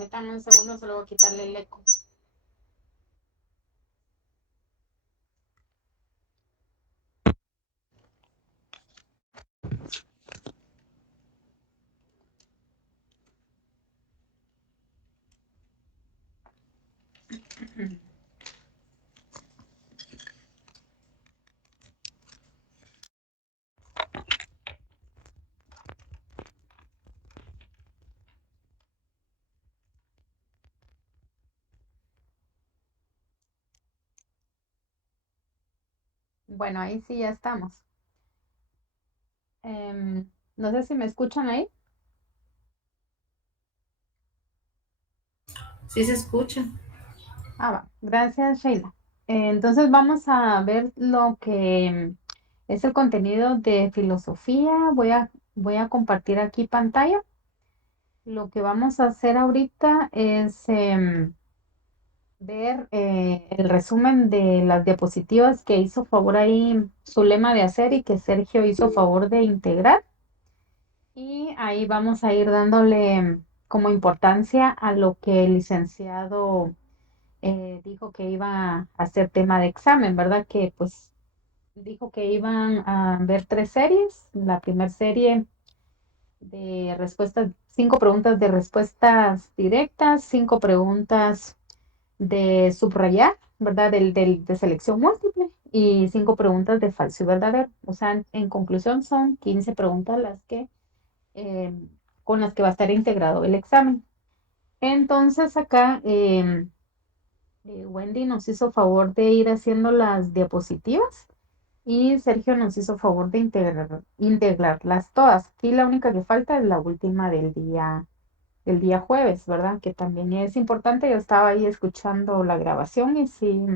Permítame un segundo, solo voy a quitarle el eco. Bueno, ahí sí ya estamos. No sé si me escuchan ahí. Sí se escucha. Ah, va. Gracias, Sheila. Entonces vamos a ver lo que es el contenido de filosofía. Voy a compartir aquí pantalla. Lo que vamos a hacer ahorita es ver el resumen de las diapositivas que hizo favor ahí Zulema de hacer y que Sergio hizo favor de integrar. Y ahí vamos a ir dándole como importancia a lo que el licenciado dijo que iba a hacer tema de examen, ¿verdad? Que pues dijo que iban a ver tres series. La primera serie de respuestas, 5 preguntas de respuestas directas, 5 preguntas de subrayar, ¿verdad? De selección múltiple y 5 preguntas de falso y verdadero. O sea, en conclusión son 15 preguntas eh, con las que va a estar integrado el examen. Entonces acá Wendy nos hizo favor de ir haciendo las diapositivas y Sergio nos hizo favor de integrarlas todas. Aquí la única que falta es la última del día jueves, ¿verdad? Que también es importante. Yo estaba ahí escuchando la grabación y sí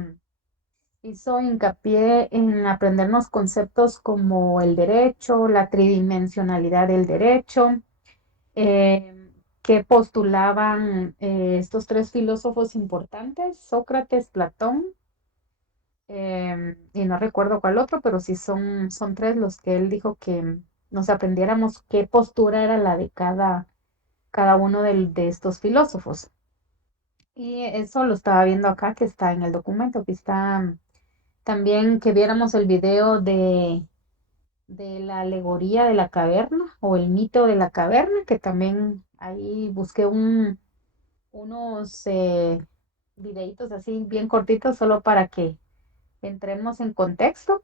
hizo hincapié en aprendernos conceptos como el derecho, la tridimensionalidad del derecho, que postulaban estos tres filósofos importantes, Sócrates, Platón, y no recuerdo cuál otro, pero sí son tres los que él dijo que nos aprendiéramos qué postura era la de cada uno de estos filósofos. Y eso lo estaba viendo acá, que está en el documento, que está también que viéramos el video de la alegoría de la caverna o el mito de la caverna, que también ahí busqué unos videitos así bien cortitos solo para que entremos en contexto.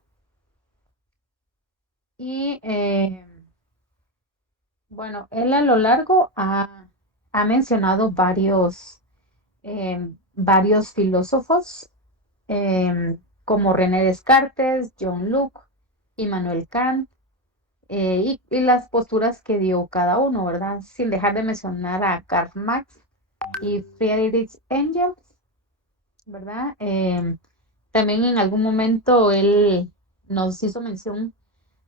Y bueno, él a lo largo ha mencionado varios filósofos como René Descartes, John Locke, Immanuel Kant, y las posturas que dio cada uno, ¿verdad? Sin dejar de mencionar a Karl Marx y Friedrich Engels, ¿verdad? También en algún momento él nos hizo mención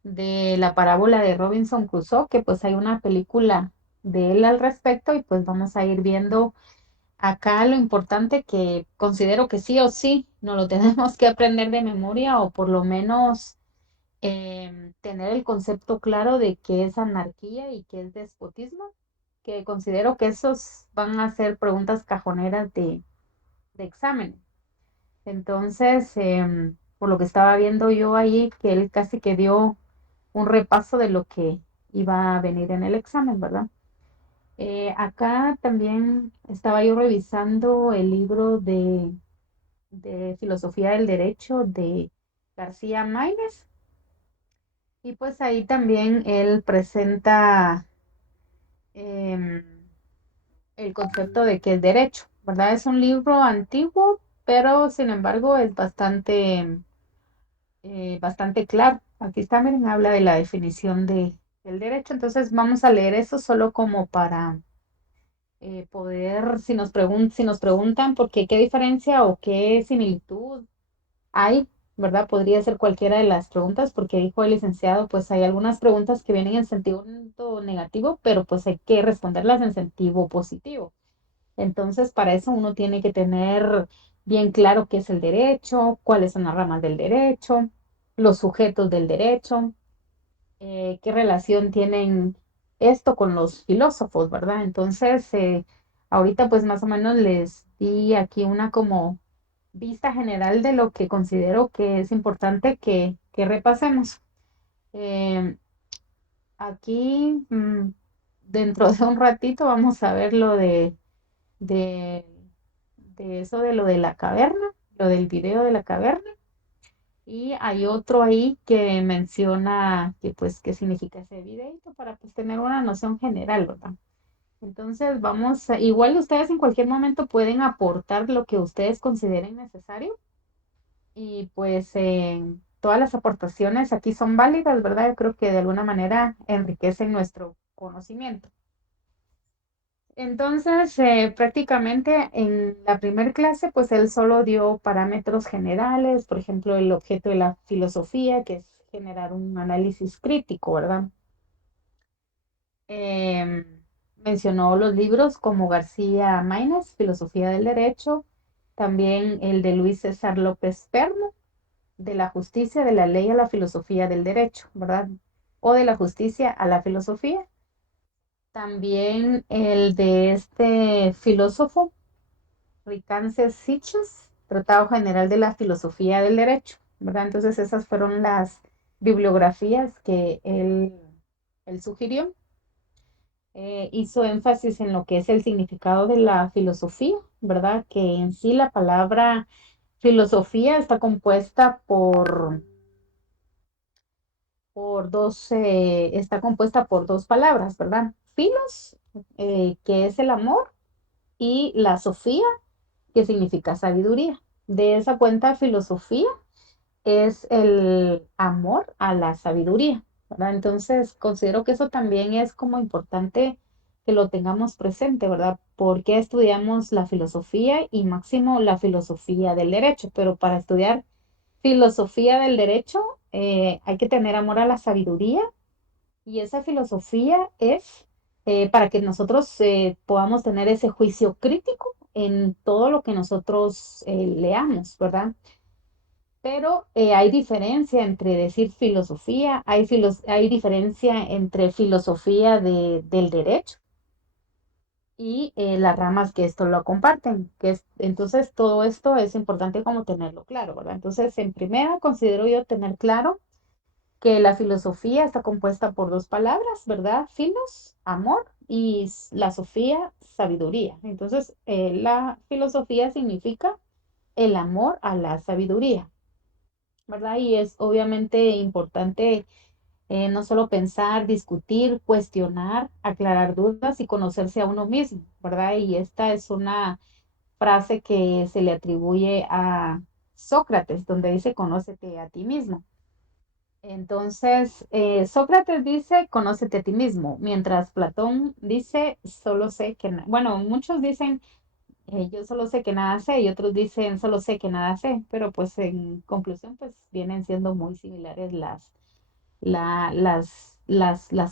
de la parábola de Robinson Crusoe, que pues hay una película de él al respecto y pues vamos a ir viendo acá lo importante que considero que sí o sí no lo tenemos que aprender de memoria o por lo menos tener el concepto claro de qué es anarquía y qué es despotismo, que considero que esos van a ser preguntas cajoneras de examen. Entonces, por lo que estaba viendo yo ahí, que él casi que dio un repaso de lo que iba a venir en el examen, ¿verdad? Acá también estaba yo revisando el libro de Filosofía del Derecho de García Máinez y pues ahí también él presenta em, el concepto de qué es derecho, ¿verdad? Es un libro antiguo, pero sin embargo es bastante claro. Aquí también habla de la definición del derecho, entonces vamos a leer eso solo como para poder, si nos preguntan por qué diferencia o qué similitud hay, ¿verdad? Podría ser cualquiera de las preguntas, porque dijo el licenciado, pues hay algunas preguntas que vienen en sentido negativo, pero pues hay que responderlas en sentido positivo. Entonces, para eso uno tiene que tener bien claro qué es el derecho, cuáles son las ramas del derecho, los sujetos del derecho, qué relación tienen esto con los filósofos, ¿verdad? Entonces, Ahorita pues más o menos les di aquí una como vista general de lo que considero que es importante que repasemos. Eh, Aquí, dentro de un ratito, vamos a ver de, de eso de lo de la caverna, lo del video de la caverna. Y hay otro ahí que menciona que pues qué significa ese videito para pues tener una noción general, ¿verdad? Entonces igual ustedes en cualquier momento pueden aportar lo que ustedes consideren necesario y pues todas las aportaciones aquí son válidas, ¿verdad? Yo creo que de alguna manera enriquecen nuestro conocimiento. Entonces, prácticamente en la primera clase, pues él solo dio parámetros generales, por ejemplo, el objeto de la filosofía, que es generar un análisis crítico, ¿verdad? Em, Mencionó los libros como García Maínez, Filosofía del Derecho, también el de Luis César López Perno, de la justicia, de la ley a la filosofía del derecho, ¿verdad? O de la justicia a la filosofía. También el de este filósofo, Ricance Siches, Tratado General de la Filosofía del Derecho, ¿verdad? Entonces esas fueron las bibliografías que él sugirió. Hizo énfasis en lo que es el significado de la filosofía, ¿verdad? Que en sí la palabra filosofía está compuesta está compuesta por dos palabras, ¿verdad? Filos, que es el amor, y la sofía, que significa sabiduría. De esa cuenta, filosofía es el amor a la sabiduría, ¿verdad? Entonces, considero que eso también es como importante que lo tengamos presente, ¿verdad? Porque estudiamos la filosofía y máximo la filosofía del derecho, pero para estudiar filosofía del derecho hay que tener amor a la sabiduría y esa filosofía es para que nosotros podamos tener ese juicio crítico en todo lo que nosotros leamos, ¿verdad? Pero hay diferencia entre decir filosofía, hay diferencia entre filosofía del derecho y las ramas que esto lo comparten, entonces todo esto es importante como tenerlo claro, ¿verdad? Entonces, en primera, considero yo tener claro que la filosofía está compuesta por dos palabras, ¿verdad? Filos, amor, y la sofía, sabiduría. Entonces, la filosofía significa el amor a la sabiduría, ¿verdad? Y es obviamente importante no solo pensar, discutir, cuestionar, aclarar dudas y conocerse a uno mismo, ¿verdad? Y esta es una frase que se le atribuye a Sócrates, donde dice, conócete a ti mismo. Entonces, Sócrates dice, conócete a ti mismo, mientras Platón dice, solo sé que, bueno, muchos dicen, yo solo sé que nada sé, y otros dicen, solo sé que nada sé, pero pues en conclusión, pues vienen siendo muy similares las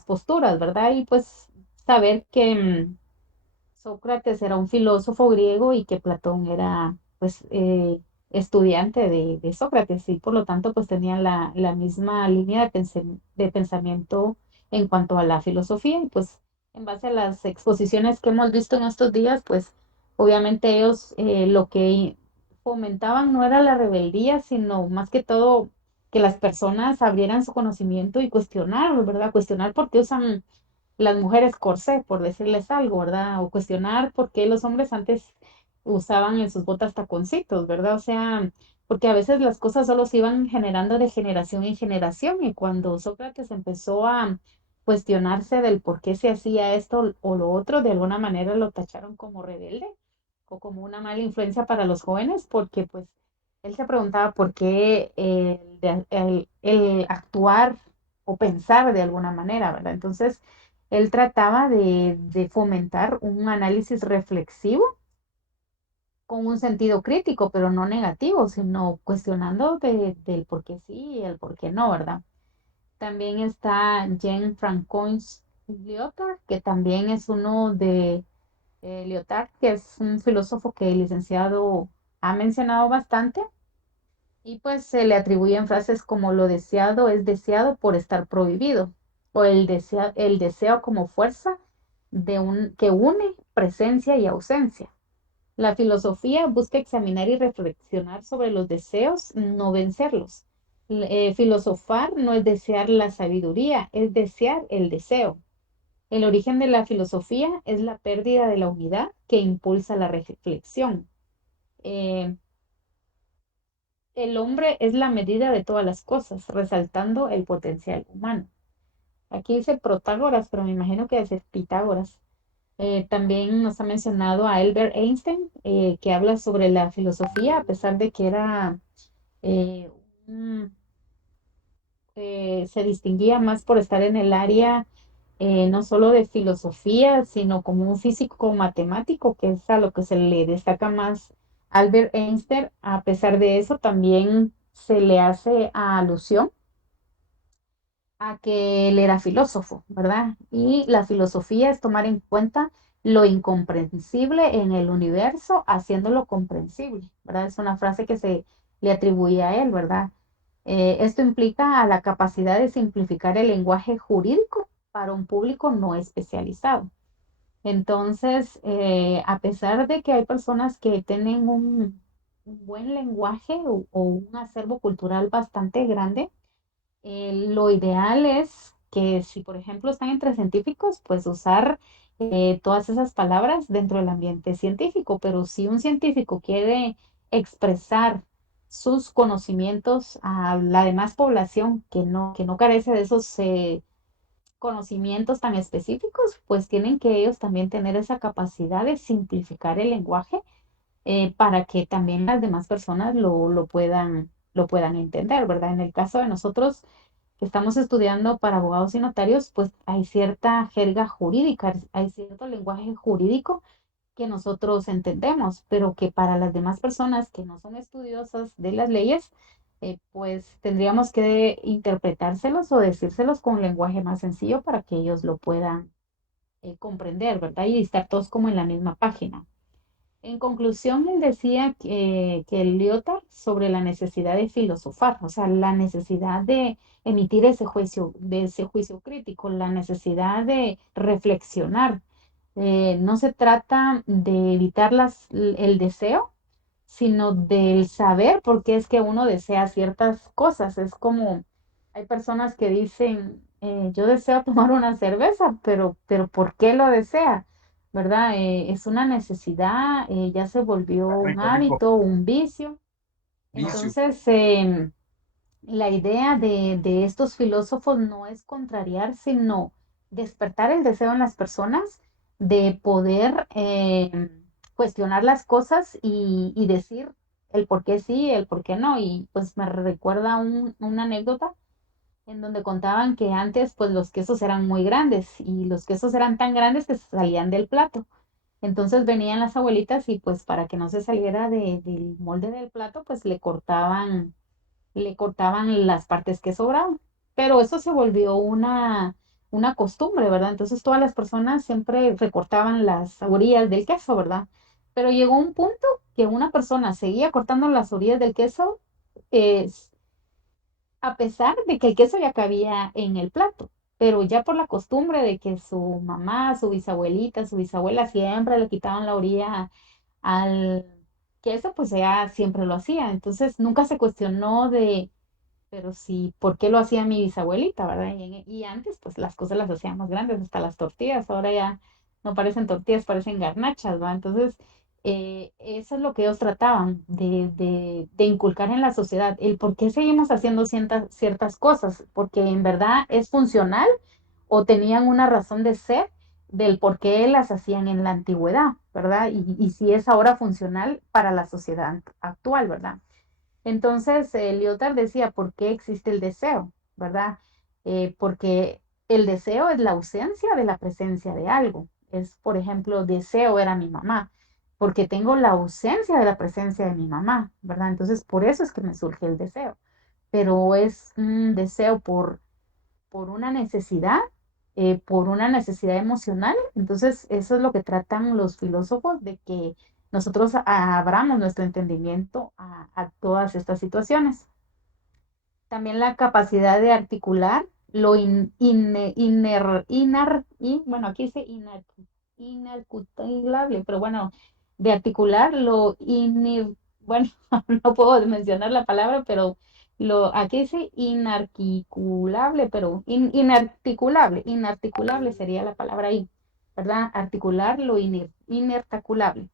posturas, ¿verdad? Y pues saber que Sócrates era un filósofo griego y que Platón era, pues, estudiante de Sócrates y por lo tanto, pues tenían la misma línea de pensamiento en cuanto a la filosofía. Y pues, en base a las exposiciones que hemos visto en estos días, pues, obviamente ellos lo que fomentaban no era la rebeldía, sino más que todo que las personas abrieran su conocimiento y cuestionar, ¿verdad? Cuestionar por qué usan las mujeres corsé, por decirles algo, ¿verdad? O cuestionar por qué los hombres antes usaban en sus botas taconcitos, ¿verdad? O sea, porque a veces las cosas solo se iban generando de generación en generación y cuando Sócrates empezó a cuestionarse del por qué se hacía esto o lo otro, de alguna manera lo tacharon como rebelde o como una mala influencia para los jóvenes, porque pues él se preguntaba por qué el actuar o pensar de alguna manera, ¿verdad? Entonces, él trataba de fomentar un análisis reflexivo con un sentido crítico, pero no negativo, sino cuestionando del por qué sí y el por qué no, ¿verdad? También está Jean-Francois Lyotard, que también es uno de Lyotard, que es un filósofo que el licenciado ha mencionado bastante, y pues se le atribuyen frases como lo deseado es deseado por estar prohibido, o el deseo como fuerza que une presencia y ausencia. La filosofía busca examinar y reflexionar sobre los deseos, no vencerlos. Filosofar no es desear la sabiduría, es desear el deseo. El origen de la filosofía es la pérdida de la unidad que impulsa la reflexión. Eh, el hombre es la medida de todas las cosas, resaltando el potencial humano. Aquí dice Protágoras, pero me imagino que debe ser Pitágoras. También nos ha mencionado a Albert Einstein, que habla sobre la filosofía, a pesar de que era, eh, un- se distinguía más por estar en el área no solo de filosofía, sino como un físico matemático, que es a lo que se le destaca más Albert Einstein. A pesar de eso, también se le hace alusión a que él era filósofo, ¿verdad? Y la filosofía es tomar en cuenta lo incomprensible en el universo, haciéndolo comprensible, ¿verdad? Es una frase que se le atribuye a él, ¿verdad? Esto implica a la capacidad de simplificar el lenguaje jurídico para un público no especializado. Entonces, a pesar de que hay personas que tienen un buen lenguaje o un acervo cultural bastante grande, lo ideal es que si, por ejemplo, están entre científicos, pues usar todas esas palabras dentro del ambiente científico, pero si un científico quiere expresar sus conocimientos a la demás población que no carece de esos conocimientos tan específicos, pues tienen que ellos también tener esa capacidad de simplificar el lenguaje para que también las demás personas lo puedan entender, ¿verdad? En el caso de nosotros, que estamos estudiando para abogados y notarios, pues hay cierta jerga jurídica, hay cierto lenguaje jurídico que nosotros entendemos, pero que para las demás personas que no son estudiosas de las leyes, pues tendríamos que interpretárselos o decírselos con un lenguaje más sencillo para que ellos lo puedan comprender, ¿verdad? Y estar todos como en la misma página. En conclusión, él decía que el Lyotard sobre la necesidad de filosofar, o sea, la necesidad de emitir ese juicio crítico, la necesidad de reflexionar. No se trata de evitar el deseo, sino del saber por qué es que uno desea ciertas cosas. Es como, hay personas que dicen, yo deseo tomar una cerveza, pero ¿por qué lo desea? ¿Verdad? Es una necesidad, ya se volvió un Rico, rico. hábito, un vicio. Vicio. Entonces, la idea de estos filósofos no es contrariar, sino despertar el deseo en las personas de poder cuestionar las cosas y decir el por qué sí, el por qué no. Y pues me recuerda una anécdota en donde contaban que antes pues los quesos eran muy grandes y los quesos eran tan grandes que se salían del plato. Entonces venían las abuelitas y pues para que no se saliera del molde del plato, pues le cortaban las partes que sobraban. Pero eso se volvió una costumbre, ¿verdad? Entonces todas las personas siempre recortaban las orillas del queso, ¿verdad? Pero llegó un punto que una persona seguía cortando las orillas del queso, eh, a pesar de que el queso ya cabía en el plato, pero ya por la costumbre de que su mamá, su bisabuelita, su bisabuela siempre le quitaban la orilla al queso, pues ella siempre lo hacía. Entonces nunca se cuestionó de pero sí, ¿por qué lo hacía mi bisabuelita, verdad? Y antes, pues las cosas las hacían más grandes, hasta las tortillas, ahora ya no parecen tortillas, parecen garnachas, ¿va? Entonces, eso es lo que ellos trataban de inculcar en la sociedad, el por qué seguimos haciendo ciertas cosas, porque en verdad es funcional o tenían una razón de ser del por qué las hacían en la antigüedad, ¿verdad? Y si es ahora funcional para la sociedad actual, ¿verdad? Entonces, Lyotard decía, ¿por qué existe el deseo? ¿Verdad? Porque el deseo es la ausencia de la presencia de algo. Es, por ejemplo, deseo ver a mi mamá, porque tengo la ausencia de la presencia de mi mamá, ¿verdad? Entonces, por eso es que me surge el deseo. Pero es un deseo por una necesidad emocional. Entonces, eso es lo que tratan los filósofos, de que nosotros abramos nuestro entendimiento a todas estas situaciones. También la capacidad de articular lo bueno, aquí dice inarticulable, pero bueno, de articular bueno, no puedo mencionar la palabra, pero aquí dice inarticulable, pero inarticulable sería la palabra ahí, ¿verdad? Articular lo inarticulable.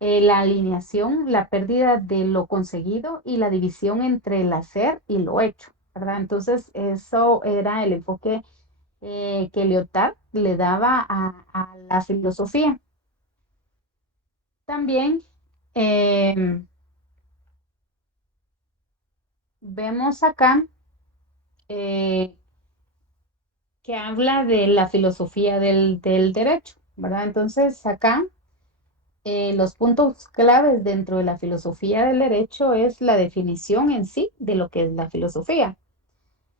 La alineación, la pérdida de lo conseguido y la división entre el hacer y lo hecho, ¿verdad? Entonces, eso era el enfoque que Lyotard le daba a la filosofía. También eh, vemos acá eh, que habla de la filosofía del derecho, ¿verdad? Entonces, acá los puntos claves dentro de la filosofía del derecho es la definición en sí de lo que es la filosofía,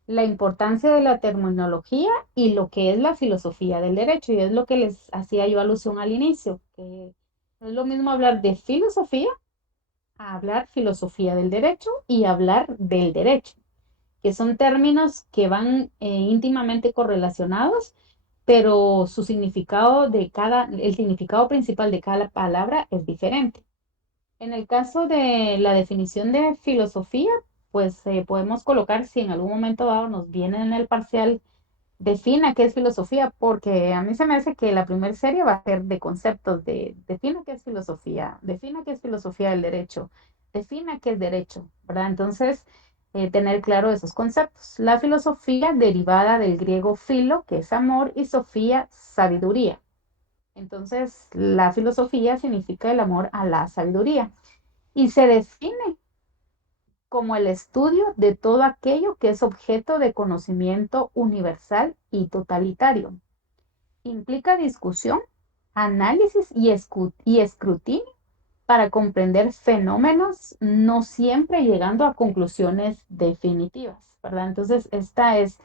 la importancia de la terminología y lo que es la filosofía del derecho. Y es lo que les hacía yo alusión al inicio, que no es lo mismo hablar de filosofía a hablar filosofía del derecho y hablar del derecho, que son términos que van íntimamente correlacionados, pero su significado el significado principal de cada palabra es diferente. En el caso de la definición de filosofía, pues podemos colocar si en algún momento dado nos viene en el parcial, defina qué es filosofía, porque a mí se me hace que la primera serie va a ser de conceptos de defina qué es filosofía, defina qué es filosofía del derecho, defina qué es derecho, ¿verdad? Entonces, tener claro esos conceptos. La filosofía derivada del griego filo, que es amor, y sofía, sabiduría. Entonces, la filosofía significa el amor a la sabiduría y se define como el estudio de todo aquello que es objeto de conocimiento universal y totalitario. Implica discusión, análisis y escrutinio para comprender fenómenos, no siempre llegando a conclusiones definitivas, ¿verdad? Entonces, esta es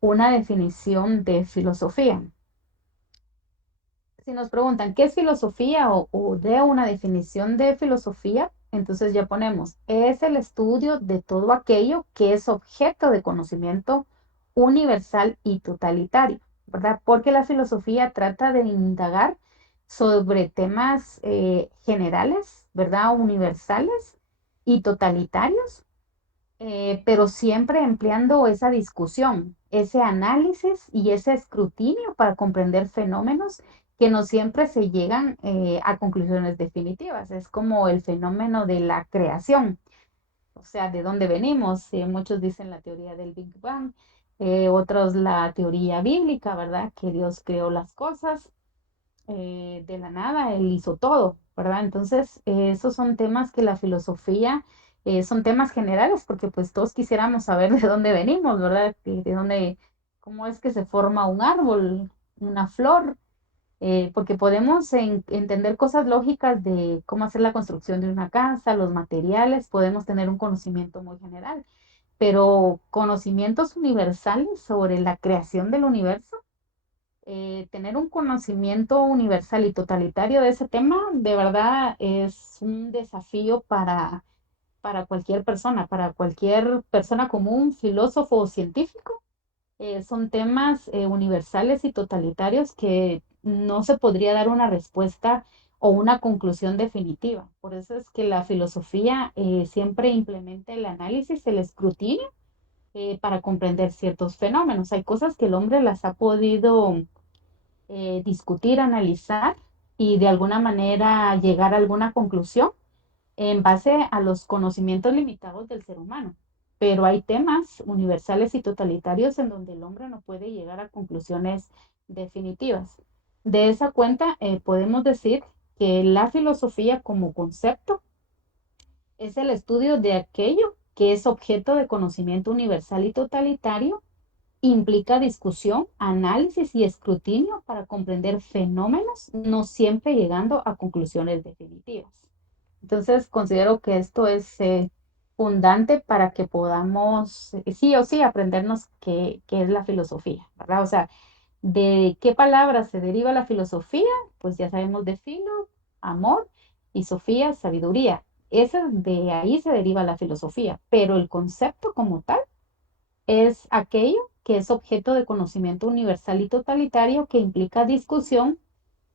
una definición de filosofía. Si nos preguntan qué es filosofía o de una definición de filosofía, entonces ya ponemos, es el estudio de todo aquello que es objeto de conocimiento universal y totalitario, ¿verdad? Porque la filosofía trata de indagar sobre temas generales, ¿verdad? Universales y totalitarios, pero siempre empleando esa discusión, ese análisis y ese escrutinio para comprender fenómenos que no siempre se llegan a conclusiones definitivas. Es como el fenómeno de la creación, o sea, de dónde venimos. Muchos dicen la teoría del Big Bang, otros la teoría bíblica, ¿verdad? Que Dios creó las cosas de la nada, él hizo todo, ¿verdad? Entonces, esos son temas que la filosofía, son temas generales, porque pues todos quisiéramos saber de dónde venimos, ¿verdad? De dónde, cómo es que se forma un árbol, una flor, porque podemos entender cosas lógicas de cómo hacer la construcción de una casa, los materiales, podemos tener un conocimiento muy general, pero conocimientos universales sobre la creación del universo, tener un conocimiento universal y totalitario de ese tema, de verdad es un desafío para cualquier persona común, filósofo o científico. Son temas universales y totalitarios que no se podría dar una respuesta o una conclusión definitiva. Por eso es que la filosofía siempre implementa el análisis, el escrutinio, para comprender ciertos fenómenos. Hay cosas que el hombre las ha podido discutir, analizar y de alguna manera llegar a alguna conclusión en base a los conocimientos limitados del ser humano. Pero hay temas universales y totalitarios en donde el hombre no puede llegar a conclusiones definitivas. De esa cuenta, podemos decir que la filosofía como concepto es el estudio de aquello que es objeto de conocimiento universal y totalitario, implica discusión, análisis y escrutinio para comprender fenómenos, no siempre llegando a conclusiones definitivas. Entonces, considero que esto es fundante para que podamos, sí o sí, aprendernos qué es la filosofía, ¿verdad? O sea, ¿de qué palabra se deriva la filosofía? Pues ya sabemos de filo, amor, y sofía, sabiduría. De ahí se deriva la filosofía, pero el concepto como tal es aquello que es objeto de conocimiento universal y totalitario que implica discusión,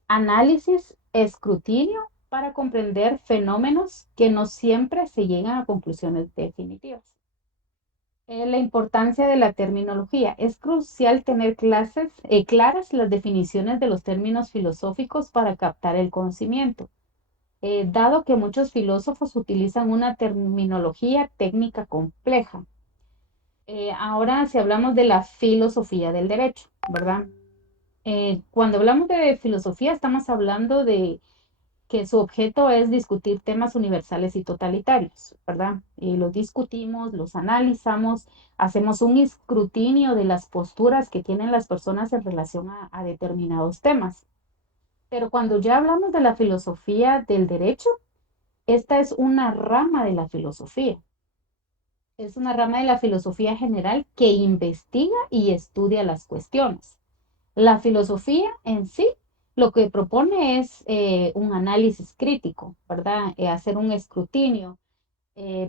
análisis, escrutinio para comprender fenómenos que no siempre se llegan a conclusiones definitivas. La importancia de la terminología. Es crucial tener claras las definiciones de los términos filosóficos para captar el conocimiento, dado que muchos filósofos utilizan una terminología técnica compleja. Ahora, si hablamos de la filosofía del derecho, ¿verdad? Cuando hablamos de filosofía, estamos hablando de que su objeto es discutir temas universales y totalitarios, ¿verdad? Y los discutimos, los analizamos, hacemos un escrutinio de las posturas que tienen las personas en relación a determinados temas. Pero cuando ya hablamos de la filosofía del derecho, esta es una rama de la filosofía. Es una rama de la filosofía general que investiga y estudia las cuestiones. La filosofía en sí lo que propone es un análisis crítico, ¿verdad? Hacer un escrutinio,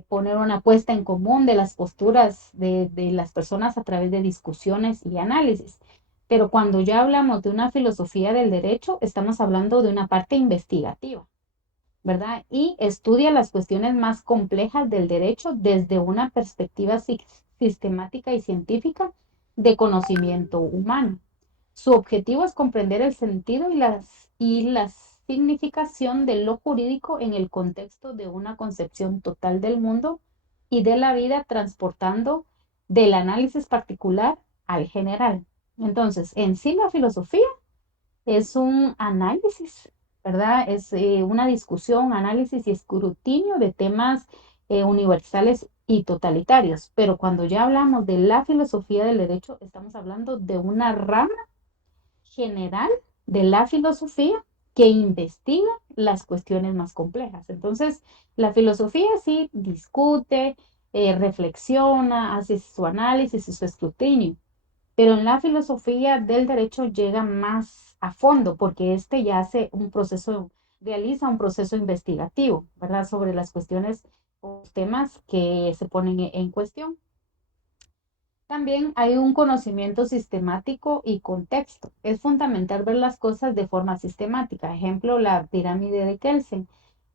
poner una puesta en común de las posturas de las personas a través de discusiones y análisis. Pero cuando ya hablamos de una filosofía del derecho, estamos hablando de una parte investigativa, ¿verdad? Y estudia las cuestiones más complejas del derecho desde una perspectiva sistemática y científica de conocimiento humano. Su objetivo es comprender el sentido y la significación de lo jurídico en el contexto de una concepción total del mundo y de la vida, transportando del análisis particular al general. Entonces, en sí la filosofía es un análisis, ¿verdad? Es una discusión, análisis y escrutinio de temas universales y totalitarios. Pero cuando ya hablamos de la filosofía del derecho, estamos hablando de una rama general de la filosofía que investiga las cuestiones más complejas. Entonces, la filosofía sí discute, reflexiona, hace su análisis y su escrutinio, pero en la filosofía del derecho llega más a fondo porque este ya realiza un proceso investigativo, ¿verdad? Sobre las cuestiones o temas que se ponen en cuestión. También hay un conocimiento sistemático y contexto. Es fundamental ver las cosas de forma sistemática. Ejemplo, la pirámide de Kelsen.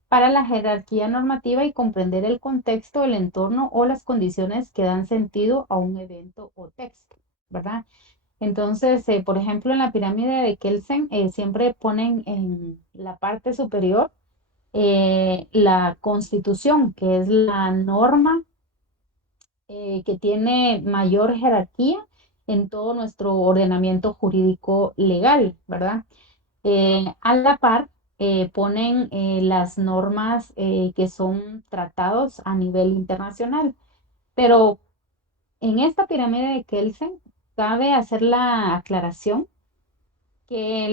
Para la jerarquía normativa y comprender el contexto, el entorno o las condiciones que dan sentido a un evento o texto, ¿verdad? Entonces, por ejemplo, en la pirámide de Kelsen siempre ponen en la parte superior la constitución, que es la norma que tiene mayor jerarquía en todo nuestro ordenamiento jurídico legal, ¿verdad? A la par, ponen las normas que son tratados a nivel internacional, pero en esta pirámide de Kelsen cabe hacer la aclaración que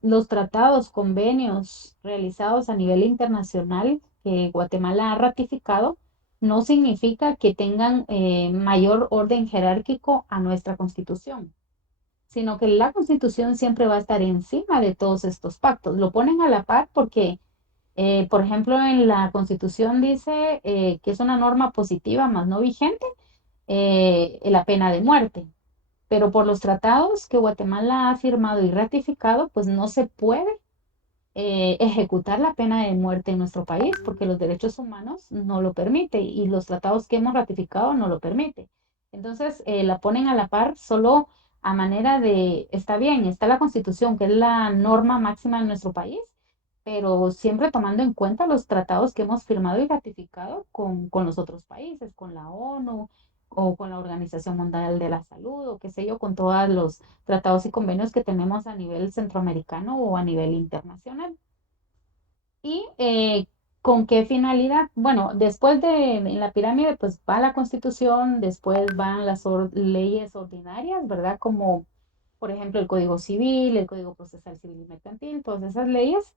los tratados, convenios realizados a nivel internacional que Guatemala ha ratificado no significa que tengan mayor orden jerárquico a nuestra Constitución, sino que la Constitución siempre va a estar encima de todos estos pactos. Lo ponen a la par porque, por ejemplo, en la Constitución dice que es una norma positiva más no vigente la pena de muerte, pero por los tratados que Guatemala ha firmado y ratificado, pues no se puede ejecutar la pena de muerte en nuestro país porque los derechos humanos no lo permiten y los tratados que hemos ratificado no lo permiten. Entonces, la ponen a la par solo a manera de, está bien, está la Constitución, que es la norma máxima en nuestro país, pero siempre tomando en cuenta los tratados que hemos firmado y ratificado con los otros países, con la ONU o con la Organización Mundial de la Salud o qué sé yo, con todos los tratados y convenios que tenemos a nivel centroamericano o a nivel internacional. ¿Y con qué finalidad? Bueno, después en la pirámide, pues va la Constitución, después van las leyes ordinarias, ¿verdad? Como, por ejemplo, el Código Civil, el Código Procesal Civil y Mercantil, todas esas leyes.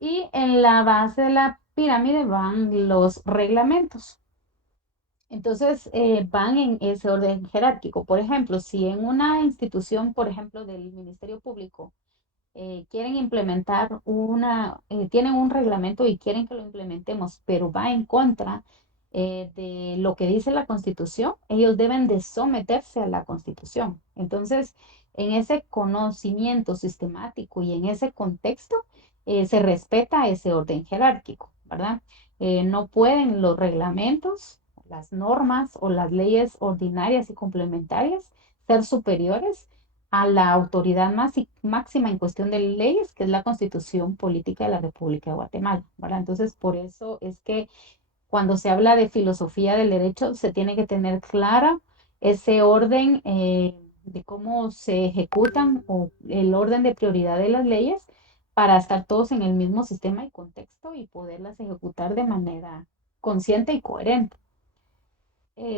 Y en la base de la pirámide van los reglamentos. Entonces, van en ese orden jerárquico. Por ejemplo, si en una institución, por ejemplo, del Ministerio Público, quieren implementar tienen un reglamento y quieren que lo implementemos, pero va en contra de lo que dice la Constitución, ellos deben de someterse a la Constitución. Entonces, en ese conocimiento sistemático y en ese contexto se respeta ese orden jerárquico, ¿verdad? No pueden los reglamentos, las normas o las leyes ordinarias y complementarias ser superiores a la autoridad máxima en cuestión de leyes, que es la Constitución Política de la República de Guatemala, ¿verdad? Entonces, por eso es que cuando se habla de filosofía del derecho, se tiene que tener clara ese orden de cómo se ejecutan o el orden de prioridad de las leyes para estar todos en el mismo sistema y contexto y poderlas ejecutar de manera consciente y coherente.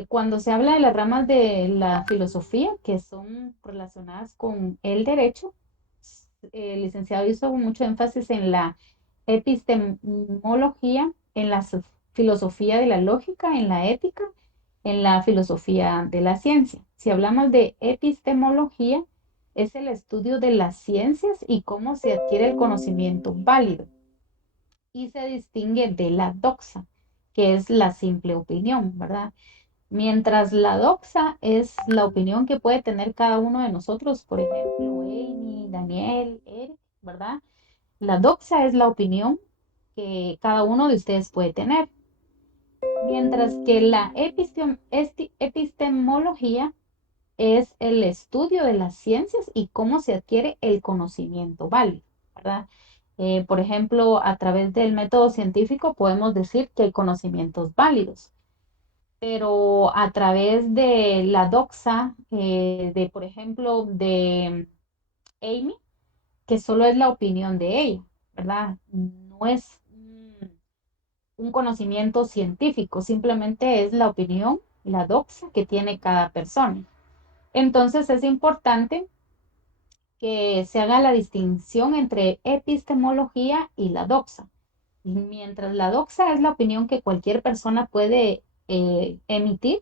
Cuando se habla de las ramas de la filosofía que son relacionadas con el derecho, el licenciado hizo mucho énfasis en la epistemología, en la filosofía de la lógica, en la ética, en la filosofía de la ciencia. Si hablamos de epistemología, es el estudio de las ciencias y cómo se adquiere el conocimiento válido y se distingue de la doxa, que es la simple opinión, ¿verdad? Mientras la doxa es la opinión que puede tener cada uno de nosotros, por ejemplo, Amy, Daniel, Eric, ¿verdad? La doxa es la opinión que cada uno de ustedes puede tener, mientras que la epistemología es el estudio de las ciencias y cómo se adquiere el conocimiento válido, ¿verdad? Por ejemplo, a través del método científico podemos decir que hay conocimientos válidos, pero a través de la doxa, de por ejemplo, de Amy, que solo es la opinión de ella, ¿verdad? No es un conocimiento científico, simplemente es la opinión, la doxa que tiene cada persona. Entonces es importante que se haga la distinción entre epistemología y la doxa. Mientras la doxa es la opinión que cualquier persona puede emitir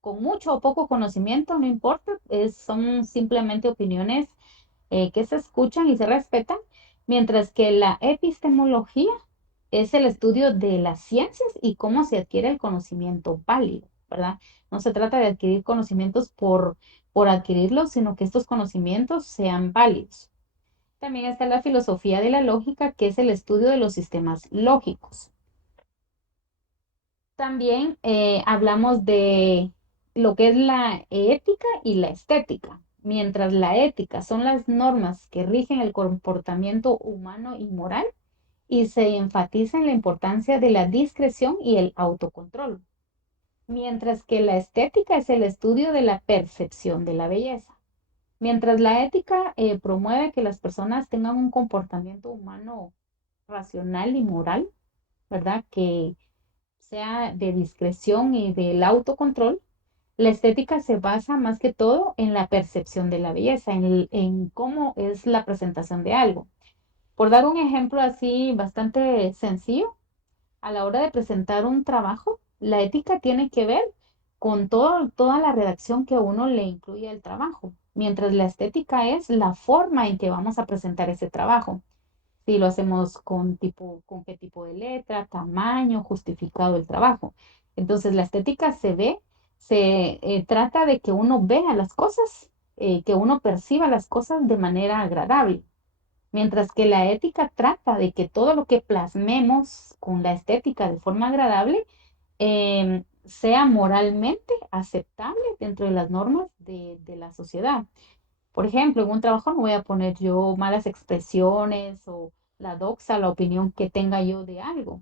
con mucho o poco conocimiento, no importa, son simplemente opiniones que se escuchan y se respetan, mientras que la epistemología es el estudio de las ciencias y cómo se adquiere el conocimiento válido, ¿verdad? No se trata de adquirir conocimientos por adquirirlos, sino que estos conocimientos sean válidos. También está la filosofía de la lógica, que es el estudio de los sistemas lógicos. También hablamos de lo que es la ética y la estética. Mientras la ética son las normas que rigen el comportamiento humano y moral, y se enfatiza en la importancia de la discreción y el autocontrol. Mientras que la estética es el estudio de la percepción de la belleza. Mientras la ética promueve que las personas tengan un comportamiento humano racional y moral, ¿verdad? Que sea de discreción y del autocontrol, la estética se basa más que todo en la percepción de la belleza, en cómo es la presentación de algo. Por dar un ejemplo así bastante sencillo, a la hora de presentar un trabajo, la ética tiene que ver con toda la redacción que uno le incluye al trabajo, mientras la estética es la forma en que vamos a presentar ese trabajo. Si lo hacemos con qué tipo de letra, tamaño, justificado el trabajo. Entonces la estética se trata de que uno vea las cosas, que uno perciba las cosas de manera agradable. Mientras que la ética trata de que todo lo que plasmemos con la estética de forma agradable sea moralmente aceptable dentro de las normas de la sociedad. Por ejemplo, en un trabajo no voy a poner yo malas expresiones o la doxa, la opinión que tenga yo de algo.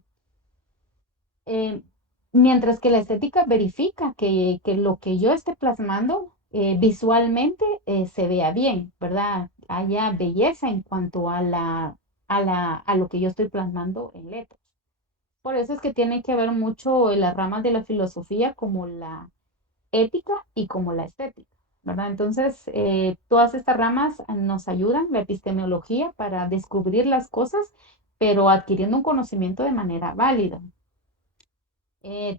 Eh, Mientras que la estética verifica que lo que yo esté plasmando visualmente se vea bien, ¿verdad? Haya belleza en cuanto a lo que yo estoy plasmando en letras. Por eso es que tiene que ver mucho en las ramas de la filosofía como la ética y como la estética, ¿verdad? Entonces, todas estas ramas nos ayudan, la epistemología, para descubrir las cosas, pero adquiriendo un conocimiento de manera válida.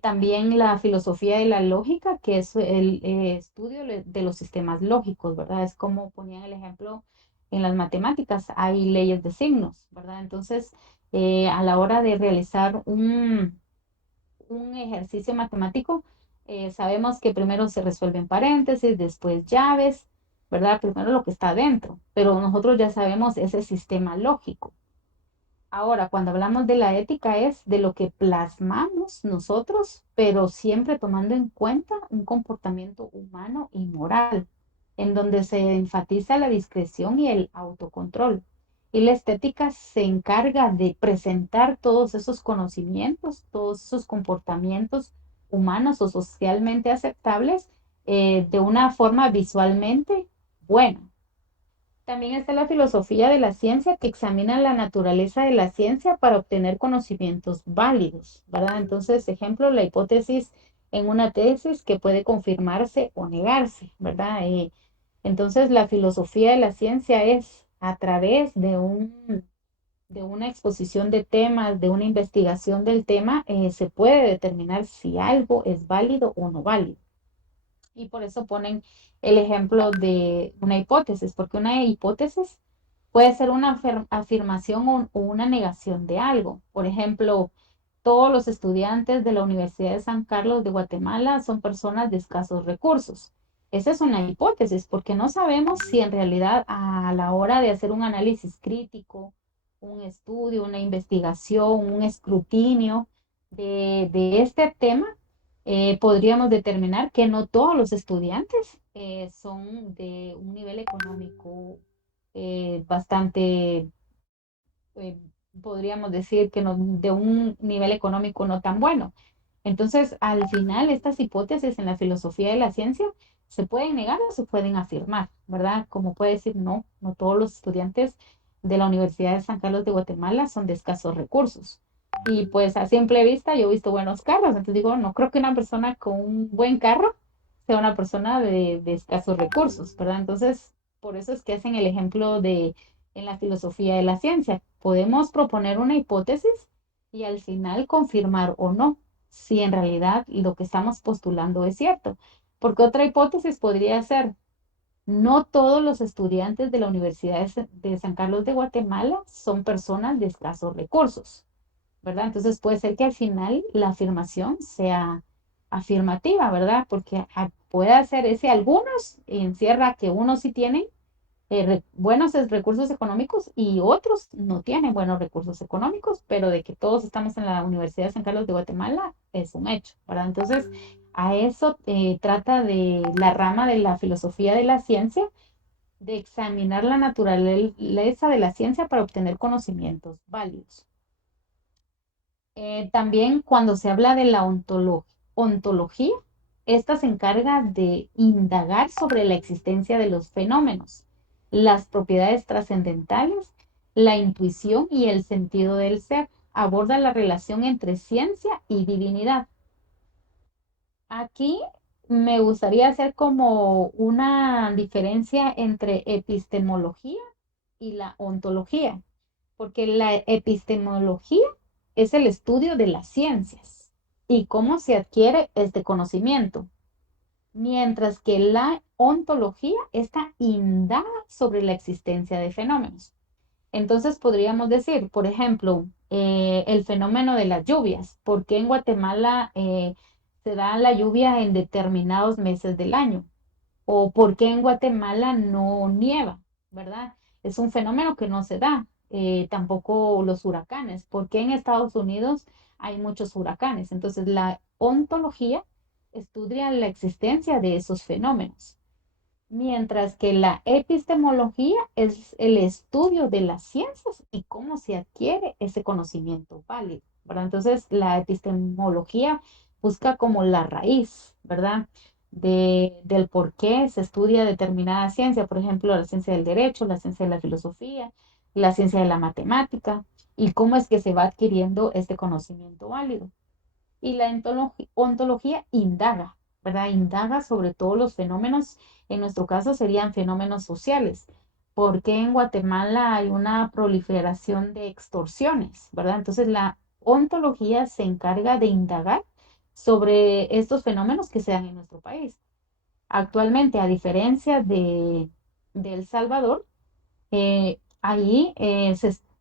También la filosofía de la lógica, que es el estudio de los sistemas lógicos, ¿verdad? Es como ponían el ejemplo en las matemáticas, hay leyes de signos, ¿verdad? Entonces, a la hora de realizar un ejercicio matemático, sabemos que primero se resuelven paréntesis, después llaves, ¿verdad? Primero lo que está dentro, pero nosotros ya sabemos ese sistema lógico. Ahora, cuando hablamos de la ética es de lo que plasmamos nosotros, pero siempre tomando en cuenta un comportamiento humano y moral, en donde se enfatiza la discreción y el autocontrol. Y la estética se encarga de presentar todos esos conocimientos, todos esos comportamientos humanos o socialmente aceptables de una forma visualmente buena. También está la filosofía de la ciencia que examina la naturaleza de la ciencia para obtener conocimientos válidos, ¿verdad? Entonces, ejemplo, la hipótesis en una tesis que puede confirmarse o negarse, ¿verdad? Entonces, la filosofía de la ciencia es a través de una exposición de temas, de una investigación del tema, se puede determinar si algo es válido o no válido. Y por eso ponen el ejemplo de una hipótesis, porque una hipótesis puede ser una afirmación o una negación de algo. Por ejemplo, todos los estudiantes de la Universidad de San Carlos de Guatemala son personas de escasos recursos. Esa es una hipótesis, porque no sabemos si en realidad a la hora de hacer un análisis crítico, un estudio, una investigación, un escrutinio de este tema, podríamos determinar que no todos los estudiantes son de un nivel económico bastante, eh, podríamos decir que no, de un nivel económico no tan bueno. Entonces, al final, estas hipótesis en la filosofía de la ciencia se pueden negar o se pueden afirmar, ¿verdad? Como puede decir, no, no todos los estudiantes de la Universidad de San Carlos de Guatemala son de escasos recursos. Y pues a simple vista yo he visto buenos carros, entonces digo, no creo que una persona con un buen carro sea una persona de escasos recursos, ¿verdad? Entonces, por eso es que hacen el ejemplo de en la filosofía de la ciencia. Podemos proponer una hipótesis y al final confirmar o no si en realidad lo que estamos postulando es cierto. Porque otra hipótesis podría ser, no todos los estudiantes de la Universidad de San Carlos de Guatemala son personas de escasos recursos, ¿verdad? Entonces puede ser que al final la afirmación sea afirmativa, ¿verdad? Porque puede ser ese algunos encierra que unos sí tienen buenos recursos económicos y otros no tienen buenos recursos económicos, pero de que todos estamos en la Universidad de San Carlos de Guatemala es un hecho, ¿verdad? Entonces, a eso trata de la rama de la filosofía de la ciencia, de examinar la naturaleza de la ciencia para obtener conocimientos válidos. También cuando se habla de la ontología, esta se encarga de indagar sobre la existencia de los fenómenos, las propiedades trascendentales, la intuición y el sentido del ser. Aborda la relación entre ciencia y divinidad. Aquí me gustaría hacer como una diferencia entre epistemología y la ontología, porque la epistemología es el estudio de las ciencias y cómo se adquiere este conocimiento, mientras que la ontología está indaga sobre la existencia de fenómenos. Entonces podríamos decir, por ejemplo, el fenómeno de las lluvias. ¿Por qué en Guatemala se da la lluvia en determinados meses del año? ¿O por qué en Guatemala no nieva? ¿Verdad? Es un fenómeno que no se da. Tampoco los huracanes. ¿Por qué en Estados Unidos hay muchos huracanes? Entonces la ontología estudia la existencia de esos fenómenos, mientras que la epistemología es el estudio de las ciencias y cómo se adquiere ese conocimiento válido, ¿verdad? Entonces, la epistemología busca como la raíz, ¿verdad? Del por qué se estudia determinada ciencia, por ejemplo, la ciencia del derecho, la ciencia de la filosofía, la ciencia de la matemática, y cómo es que se va adquiriendo este conocimiento válido. Y la ontología indaga, ¿verdad? Indaga sobre todos los fenómenos, en nuestro caso serían fenómenos sociales. ¿Por qué en Guatemala hay una proliferación de extorsiones, ¿verdad? Entonces la ontología se encarga de indagar sobre estos fenómenos que se dan en nuestro país. Actualmente, a diferencia de El Salvador, ahí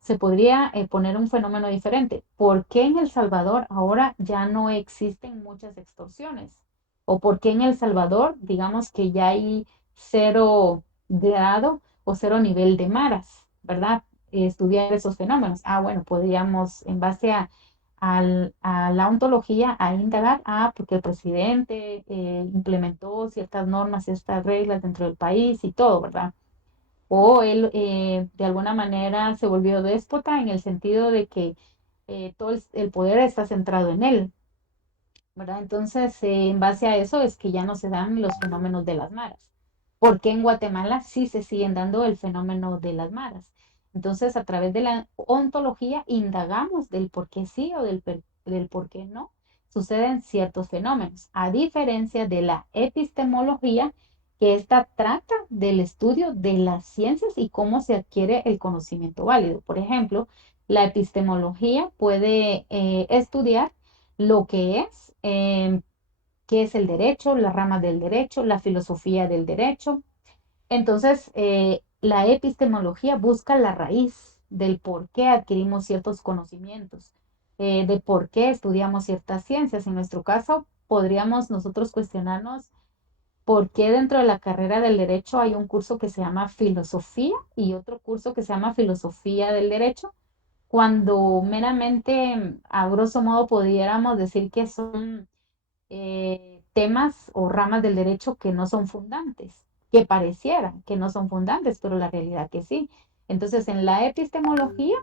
se podría poner un fenómeno diferente. ¿Por qué en El Salvador ahora ya no existen muchas extorsiones? ¿O por qué en El Salvador, digamos que ya hay cero, grado o cero nivel de maras, ¿verdad? Estudiar esos fenómenos. Bueno, podríamos, en base a la ontología, a indagar, porque el presidente implementó ciertas normas, ciertas reglas dentro del país y todo, ¿verdad? O él de alguna manera se volvió déspota en el sentido de que todo el poder está centrado en él, ¿verdad? Entonces, en base a eso es que ya no se dan los fenómenos de las maras. Porque en Guatemala sí se siguen dando el fenómeno de las maras. Entonces, a través de la ontología indagamos del por qué sí o del por qué no suceden ciertos fenómenos, a diferencia de la epistemología, que esta trata del estudio de las ciencias y cómo se adquiere el conocimiento válido. Por ejemplo, la epistemología puede estudiar lo que es, qué es el derecho, las ramas del derecho, la filosofía del derecho. Entonces, la epistemología busca la raíz del por qué adquirimos ciertos conocimientos, de por qué estudiamos ciertas ciencias. En nuestro caso, podríamos nosotros cuestionarnos por qué dentro de la carrera del derecho hay un curso que se llama filosofía y otro curso que se llama filosofía del derecho, cuando meramente, a grosso modo, pudiéramos decir que son temas o ramas del derecho que no son fundantes, que parecieran que no son fundantes, pero la realidad que sí. Entonces, en la epistemología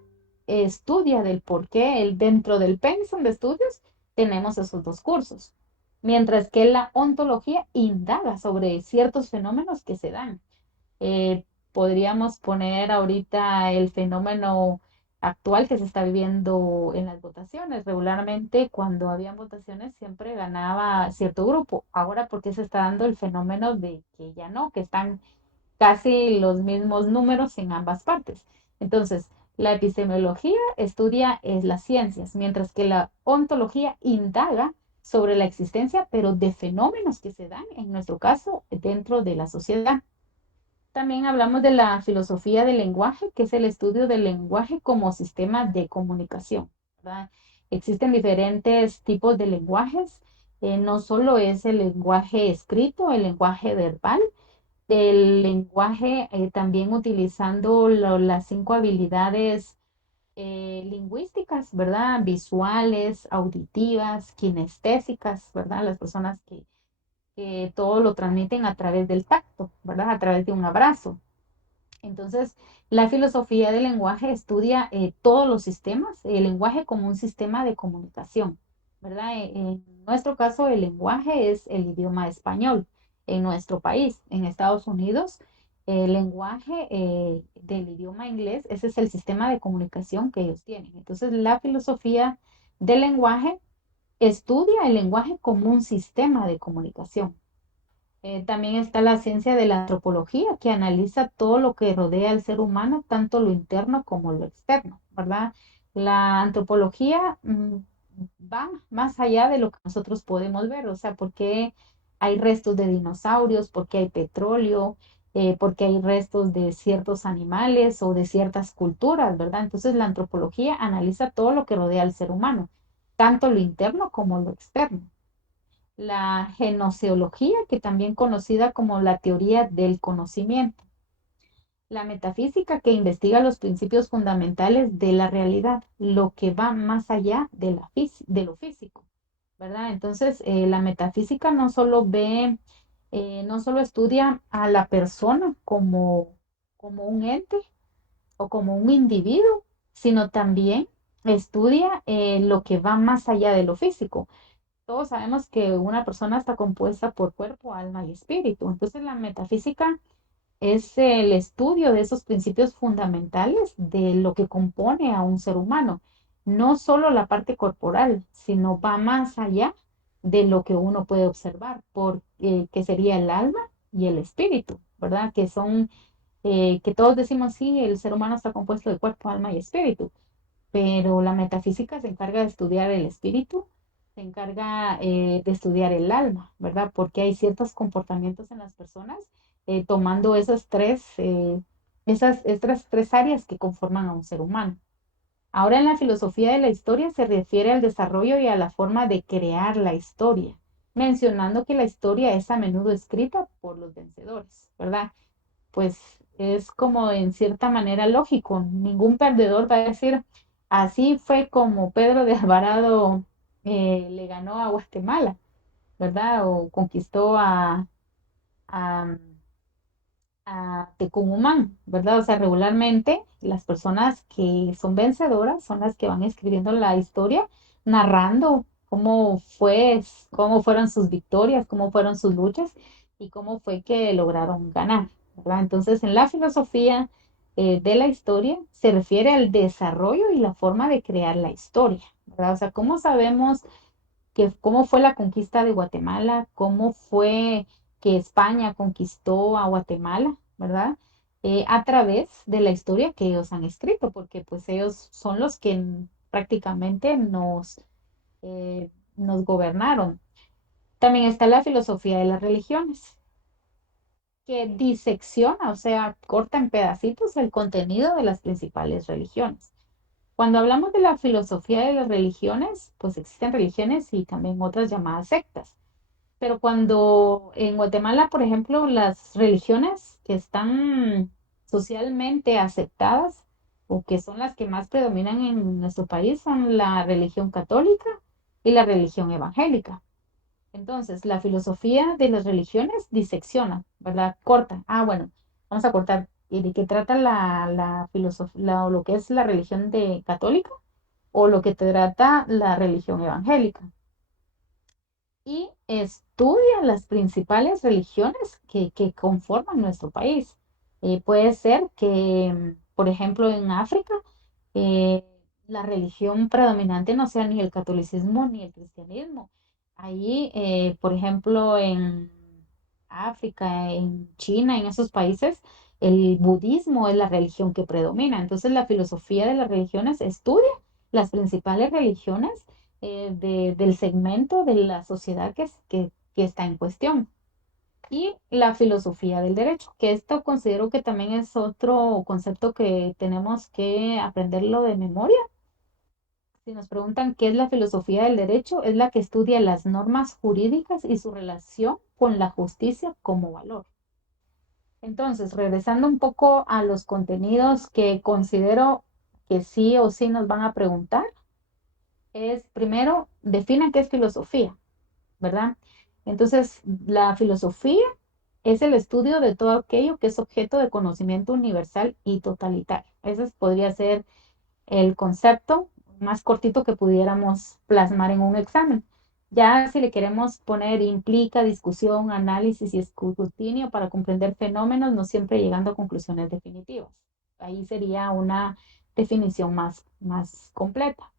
estudia del por qué dentro del pensum de estudios tenemos esos dos cursos, mientras que la ontología indaga sobre ciertos fenómenos que se dan. Eh, Podríamos poner ahorita el fenómeno actual que se está viviendo en las votaciones. Regularmente, cuando habían votaciones, siempre ganaba cierto grupo. Ahora, ¿por qué se está dando el fenómeno de que ya no, que están casi los mismos números en ambas partes? Entonces, la epistemología estudia las ciencias, mientras que la ontología indaga sobre la existencia, pero de fenómenos que se dan, en nuestro caso, dentro de la sociedad. También hablamos de la filosofía del lenguaje, que es el estudio del lenguaje como sistema de comunicación, ¿verdad? Existen diferentes tipos de lenguajes. No solo es el lenguaje escrito, el lenguaje verbal, el lenguaje también utilizando las 5 habilidades lingüísticas, ¿verdad? Visuales, auditivas, kinestésicas, ¿verdad? Las personas que todo lo transmiten a través del tacto, ¿verdad? A través de un abrazo. Entonces, la filosofía del lenguaje estudia todos los sistemas, el lenguaje como un sistema de comunicación, ¿verdad? En nuestro caso, el lenguaje es el idioma español en nuestro país. En Estados Unidos, el lenguaje del idioma inglés, ese es el sistema de comunicación que ellos tienen. Entonces, la filosofía del lenguaje estudia el lenguaje como un sistema de comunicación. También está la ciencia de la antropología, que analiza todo lo que rodea al ser humano, tanto lo interno como lo externo, ¿verdad? La antropología va más allá de lo que nosotros podemos ver, o sea, porque hay restos de dinosaurios, porque hay petróleo, porque hay restos de ciertos animales o de ciertas culturas, ¿verdad? Entonces la antropología analiza todo lo que rodea al ser humano, tanto lo interno como lo externo. La gnoseología, que también conocida como la teoría del conocimiento. La metafísica, que investiga los principios fundamentales de la realidad, lo que va más allá de lo físico, ¿verdad? Entonces, la metafísica no solo no solo estudia a la persona como un ente o como un individuo, sino también estudia lo que va más allá de lo físico. Todos sabemos que una persona está compuesta por cuerpo, alma y espíritu. Entonces la metafísica es el estudio de esos principios fundamentales de lo que compone a un ser humano. No solo la parte corporal, sino va más allá de lo que uno puede observar, que sería el alma y el espíritu, ¿verdad? Que todos decimos, sí, el ser humano está compuesto de cuerpo, alma y espíritu, pero la metafísica se encarga de estudiar el espíritu, se encarga de estudiar el alma, ¿verdad? Porque hay ciertos comportamientos en las personas tomando estas tres áreas que conforman a un ser humano. Ahora en la filosofía de la historia se refiere al desarrollo y a la forma de crear la historia, mencionando que la historia es a menudo escrita por los vencedores, ¿verdad? pues es como en cierta manera lógico. Ningún perdedor va a decir, así fue como Pedro de Alvarado le ganó a Guatemala, ¿verdad? O conquistó a, a Tecumumán, ¿verdad? O sea, regularmente las personas que son vencedoras son las que van escribiendo la historia, narrando cómo fue, cómo fueron sus victorias, cómo fueron sus luchas y cómo fue que lograron ganar, ¿verdad? Entonces, en la filosofía de la historia se refiere al desarrollo y la forma de crear la historia, ¿verdad? O sea, ¿cómo sabemos que cómo fue la conquista de Guatemala, cómo fue que España conquistó a Guatemala, ¿verdad? A través de la historia que ellos han escrito, porque pues ellos son los que prácticamente nos gobernaron. También está la filosofía de las religiones, que disecciona, o sea, corta en pedacitos el contenido de las principales religiones. Cuando hablamos de la filosofía de las religiones, pues existen religiones y también otras llamadas sectas. Pero cuando en Guatemala, por ejemplo, las religiones que están socialmente aceptadas o que son las que más predominan en nuestro país son la religión católica y la religión evangélica. Entonces, la filosofía de las religiones disecciona, ¿verdad? Corta. Ah, bueno, vamos a cortar. ¿Y de qué trata la filosofía, lo que es la religión de católica o lo que trata la religión evangélica? Y estudia las principales religiones que conforman nuestro país. Puede ser que, por ejemplo, en África, eh, la religión predominante no sea ni el catolicismo ni el cristianismo. Ahí, por ejemplo, en África, en China, en esos países, el budismo es la religión que predomina. Entonces, la filosofía de las religiones estudia las principales religiones del segmento de la sociedad que está en cuestión. Y la filosofía del derecho, que esto considero que también es otro concepto que tenemos que aprenderlo de memoria. Si nos preguntan qué es la filosofía del derecho, es la que estudia las normas jurídicas y su relación con la justicia como valor. Entonces, regresando un poco a los contenidos que considero que sí o sí nos van a preguntar, es primero, defina qué es filosofía, ¿verdad? Entonces, la filosofía es el estudio de todo aquello que es objeto de conocimiento universal y totalitario. Ese podría ser el concepto más cortito que pudiéramos plasmar en un examen. Ya si le queremos poner implica discusión, análisis y escrutinio para comprender fenómenos, no siempre llegando a conclusiones definitivas. Ahí sería una definición más completa.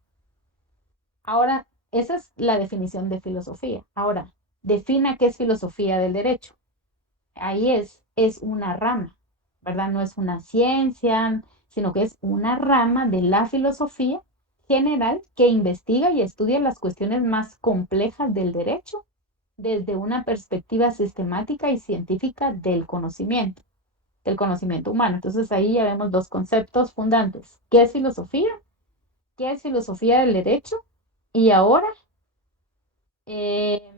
Ahora, esa es la definición de filosofía. Ahora, defina qué es filosofía del derecho. Ahí es una rama, ¿verdad? No es una ciencia, sino que es una rama de la filosofía general que investiga y estudia las cuestiones más complejas del derecho desde una perspectiva sistemática y científica del conocimiento humano. Entonces ahí ya vemos dos conceptos fundantes. ¿Qué es filosofía? ¿Qué es filosofía del derecho? Y ahora eh,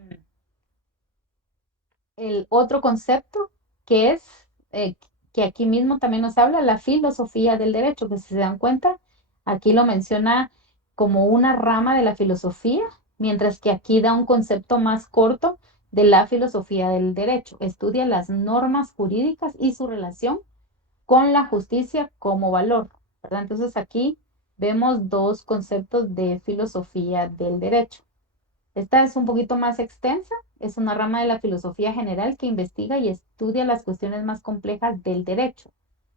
el otro concepto que es, eh, que aquí mismo también nos habla, la filosofía del derecho, que si se dan cuenta, aquí lo menciona como una rama de la filosofía, mientras que aquí da un concepto más corto de la filosofía del derecho. Estudia las normas jurídicas y su relación con la justicia como valor, ¿verdad? Entonces aquí vemos dos conceptos de filosofía del derecho. Esta es un poquito más extensa, es una rama de la filosofía general que investiga y estudia las cuestiones más complejas del derecho,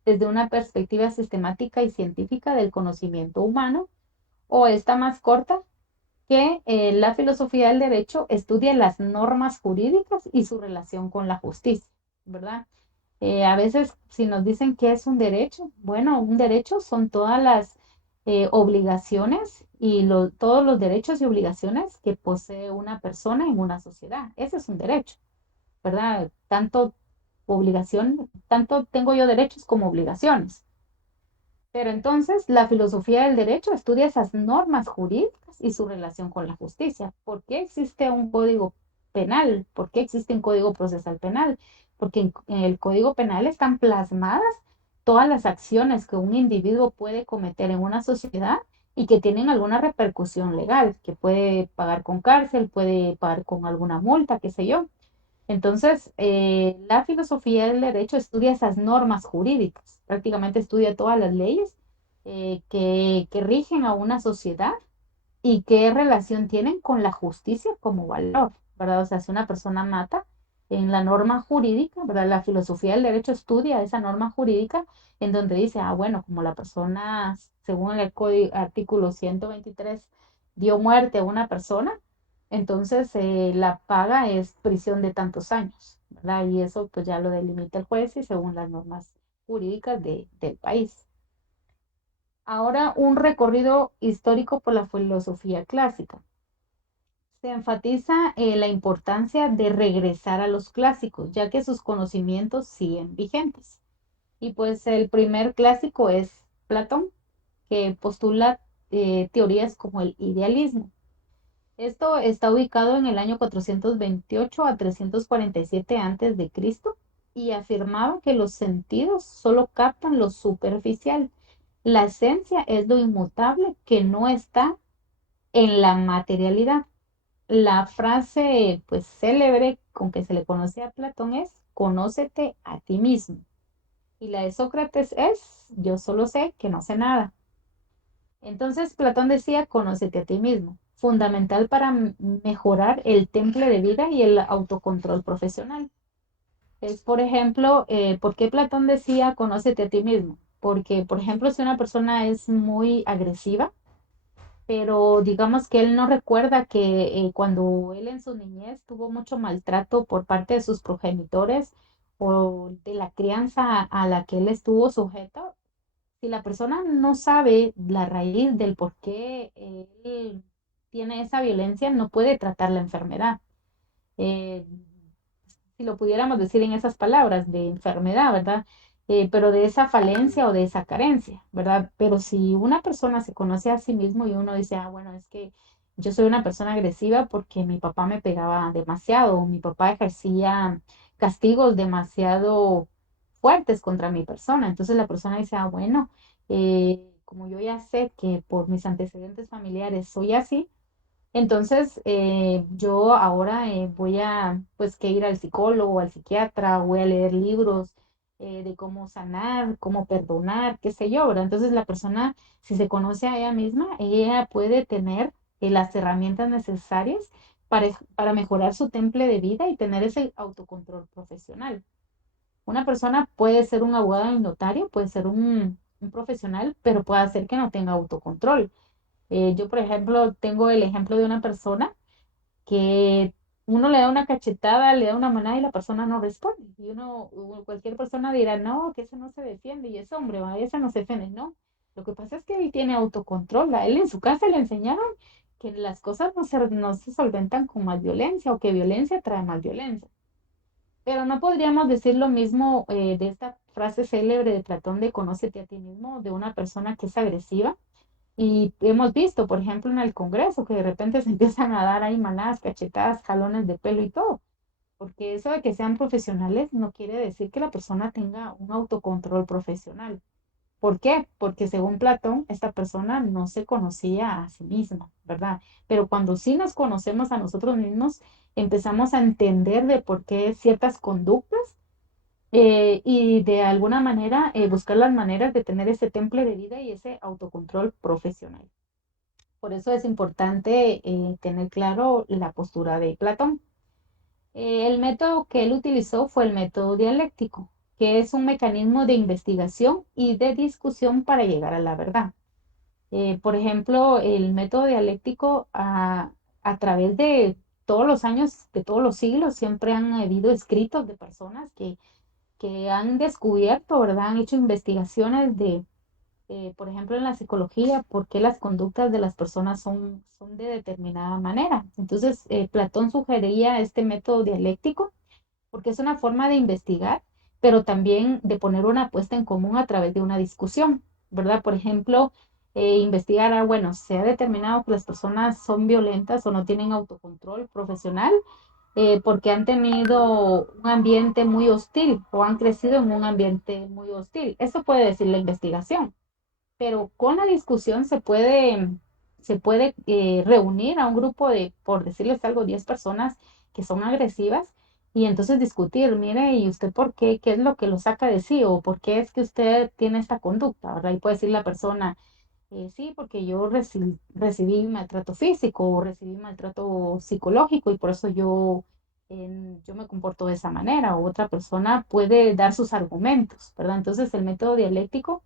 desde una perspectiva sistemática y científica del conocimiento humano, o esta más corta, que la filosofía del derecho estudia las normas jurídicas y su relación con la justicia, ¿verdad? A veces, si nos dicen qué es un derecho, bueno, un derecho son todas las obligaciones y todos los derechos y obligaciones que posee una persona en una sociedad. Ese es un derecho, ¿verdad? Tanto tengo yo derechos como obligaciones. Pero entonces la filosofía del derecho estudia esas normas jurídicas y su relación con la justicia. ¿Por qué existe un código penal? ¿Por qué existe un código procesal penal? porque en el Código Penal están plasmadas todas las acciones que un individuo puede cometer en una sociedad y que tienen alguna repercusión legal, que puede pagar con cárcel, puede pagar con alguna multa, qué sé yo. Entonces, la filosofía del derecho estudia esas normas jurídicas, prácticamente estudia todas las leyes que rigen a una sociedad y qué relación tienen con la justicia como valor, ¿verdad? O sea, si una persona mata en la norma jurídica, ¿verdad? La filosofía del derecho estudia esa norma jurídica en donde dice, ah, bueno, como la persona, según el código, artículo 123, dio muerte a una persona, entonces la paga es prisión de tantos años, ¿verdad? Y eso pues ya lo delimita el juez y según las normas jurídicas del país. Ahora, un recorrido histórico por la filosofía clásica. Se enfatiza la importancia de regresar a los clásicos, ya que sus conocimientos siguen vigentes. Y pues el primer clásico es Platón, que postula teorías como el idealismo. Esto está ubicado en el año 428 a 347 antes de Cristo y afirmaba que los sentidos solo captan lo superficial. La esencia es lo inmutable que no está en la materialidad. La frase, pues, célebre con que se le conoce a Platón es, conócete a ti mismo. Y la de Sócrates es, yo solo sé que no sé nada. Entonces, Platón decía, conócete a ti mismo, fundamental para mejorar el temple de vida y el autocontrol profesional. Es, por ejemplo, ¿por qué Platón decía, conócete a ti mismo? Porque, por ejemplo, si una persona es muy agresiva, pero digamos que él no recuerda que cuando él en su niñez tuvo mucho maltrato por parte de sus progenitores o de la crianza a la que él estuvo sujeto, si la persona no sabe la raíz del por qué él tiene esa violencia, no puede tratar la enfermedad. Eh, si lo pudiéramos decir en esas palabras, de enfermedad, ¿verdad? Pero de esa falencia o de esa carencia, ¿verdad? Pero si una persona se conoce a sí mismo y uno dice, ah, bueno, es que yo soy una persona agresiva porque mi papá me pegaba demasiado, o mi papá ejercía castigos demasiado fuertes contra mi persona. Entonces la persona dice, ah, bueno, como yo ya sé que por mis antecedentes familiares soy así, entonces, yo ahora voy a, pues, que ir al psicólogo, al psiquiatra, voy a leer libros de cómo sanar, cómo perdonar, qué sé yo, ¿verdad? Entonces, la persona, si se conoce a ella misma, ella puede tener las herramientas necesarias para mejorar su temple de vida y tener ese autocontrol profesional. Una persona puede ser un abogado y notario, puede ser un profesional, pero puede hacer que no tenga autocontrol. Yo, por ejemplo, tengo el ejemplo de una persona que uno le da una cachetada, le da una manada y la persona no responde. Y uno, o cualquier persona dirá, no, que ese no se defiende y es hombre, o ese no se defiende. No, lo que pasa es que él tiene autocontrol. A él en su casa le enseñaron que las cosas no se solventan con más violencia o que violencia trae más violencia. Pero no podríamos decir lo mismo de esta frase célebre de Platón de conócete a ti mismo, de una persona que es agresiva y hemos visto, por ejemplo, en el Congreso, que de repente se empiezan a dar ahí manadas, cachetadas, jalones de pelo y todo. Porque eso de que sean profesionales no quiere decir que la persona tenga un autocontrol profesional. ¿Por qué? Porque según Platón, esta persona no se conocía a sí misma, ¿verdad? Pero cuando sí nos conocemos a nosotros mismos, empezamos a entender de por qué ciertas conductas y de alguna manera buscar las maneras de tener ese temple de vida y ese autocontrol profesional. Por eso es importante tener claro la postura de Platón. El método que él utilizó fue el método dialéctico, que es un mecanismo de investigación y de discusión para llegar a la verdad. Por ejemplo, el método dialéctico a través de todos los años, de todos los siglos, siempre han habido escritos de personas que han descubierto, ¿verdad? Han hecho investigaciones de por ejemplo, en la psicología, por qué las conductas de las personas son de determinada manera. Entonces, Platón sugería este método dialéctico porque es una forma de investigar, pero también de poner una apuesta en común a través de una discusión, ¿verdad? Por ejemplo, investigar, bueno, se ha determinado que las personas son violentas o no tienen autocontrol profesional. porque han tenido un ambiente muy hostil o han crecido en un ambiente muy hostil. Eso puede decir la investigación, pero con la discusión se puede reunir a un grupo de, por decirles algo, 10 personas que son agresivas y entonces discutir, mire, ¿y usted por qué? ¿Qué es lo que lo saca de sí? ¿O por qué es que usted tiene esta conducta? ¿Verdad? Y puede decir la persona, sí, porque yo recibí maltrato físico o recibí maltrato psicológico y por eso yo me comporto de esa manera. O otra persona puede dar sus argumentos, ¿verdad? Entonces el método dialéctico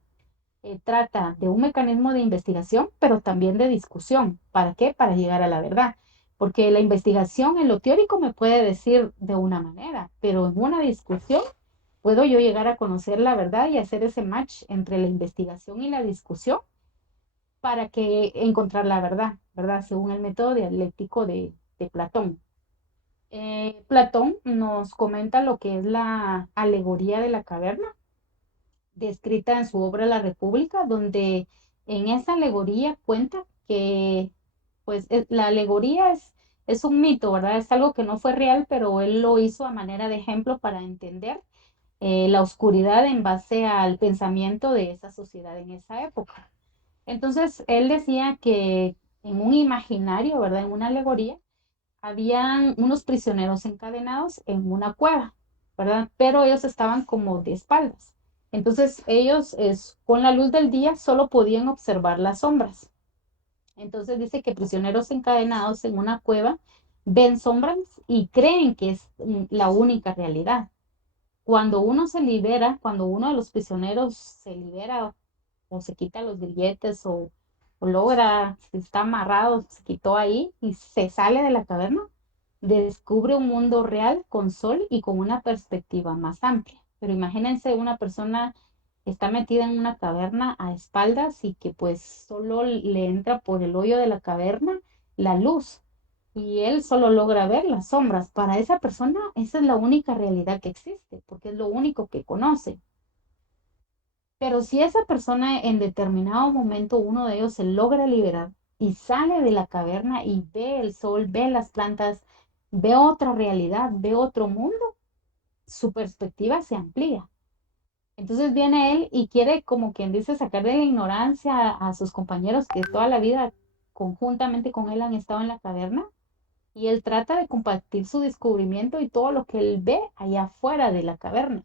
trata de un mecanismo de investigación, pero también de discusión. ¿Para qué? Para llegar a la verdad. Porque la investigación en lo teórico me puede decir de una manera, pero en una discusión puedo yo llegar a conocer la verdad y hacer ese match entre la investigación y la discusión para que encontrar la verdad, ¿verdad? Según el método dialéctico de Platón. Platón nos comenta lo que es la alegoría de la caverna, descrita en su obra La República, donde en esa alegoría cuenta que, pues, la alegoría es un mito, ¿verdad? Es algo que no fue real, pero él lo hizo a manera de ejemplo para entender la oscuridad en base al pensamiento de esa sociedad en esa época. Entonces, él decía que en un imaginario, ¿verdad? En una alegoría, habían unos prisioneros encadenados en una cueva, ¿verdad? Pero ellos estaban como de espaldas. Entonces, ellos con la luz del día solo podían observar las sombras. Entonces dice que prisioneros encadenados en una cueva ven sombras y creen que es la única realidad. Cuando uno se libera, cuando uno de los prisioneros se libera o se quita los grilletes o logra, si está amarrado, se quitó ahí y se sale de la caverna, descubre un mundo real con sol y con una perspectiva más amplia. Pero imagínense una persona que está metida en una caverna a espaldas y que pues solo le entra por el hoyo de la caverna la luz y él solo logra ver las sombras. Para esa persona esa es la única realidad que existe porque es lo único que conoce. Pero si esa persona en determinado momento uno de ellos se logra liberar y sale de la caverna y ve el sol, ve las plantas, ve otra realidad, ve otro mundo, su perspectiva se amplía. Entonces viene él y quiere, como quien dice, sacar de la ignorancia a sus compañeros que toda la vida conjuntamente con él han estado en la caverna y él trata de compartir su descubrimiento y todo lo que él ve allá afuera de la caverna,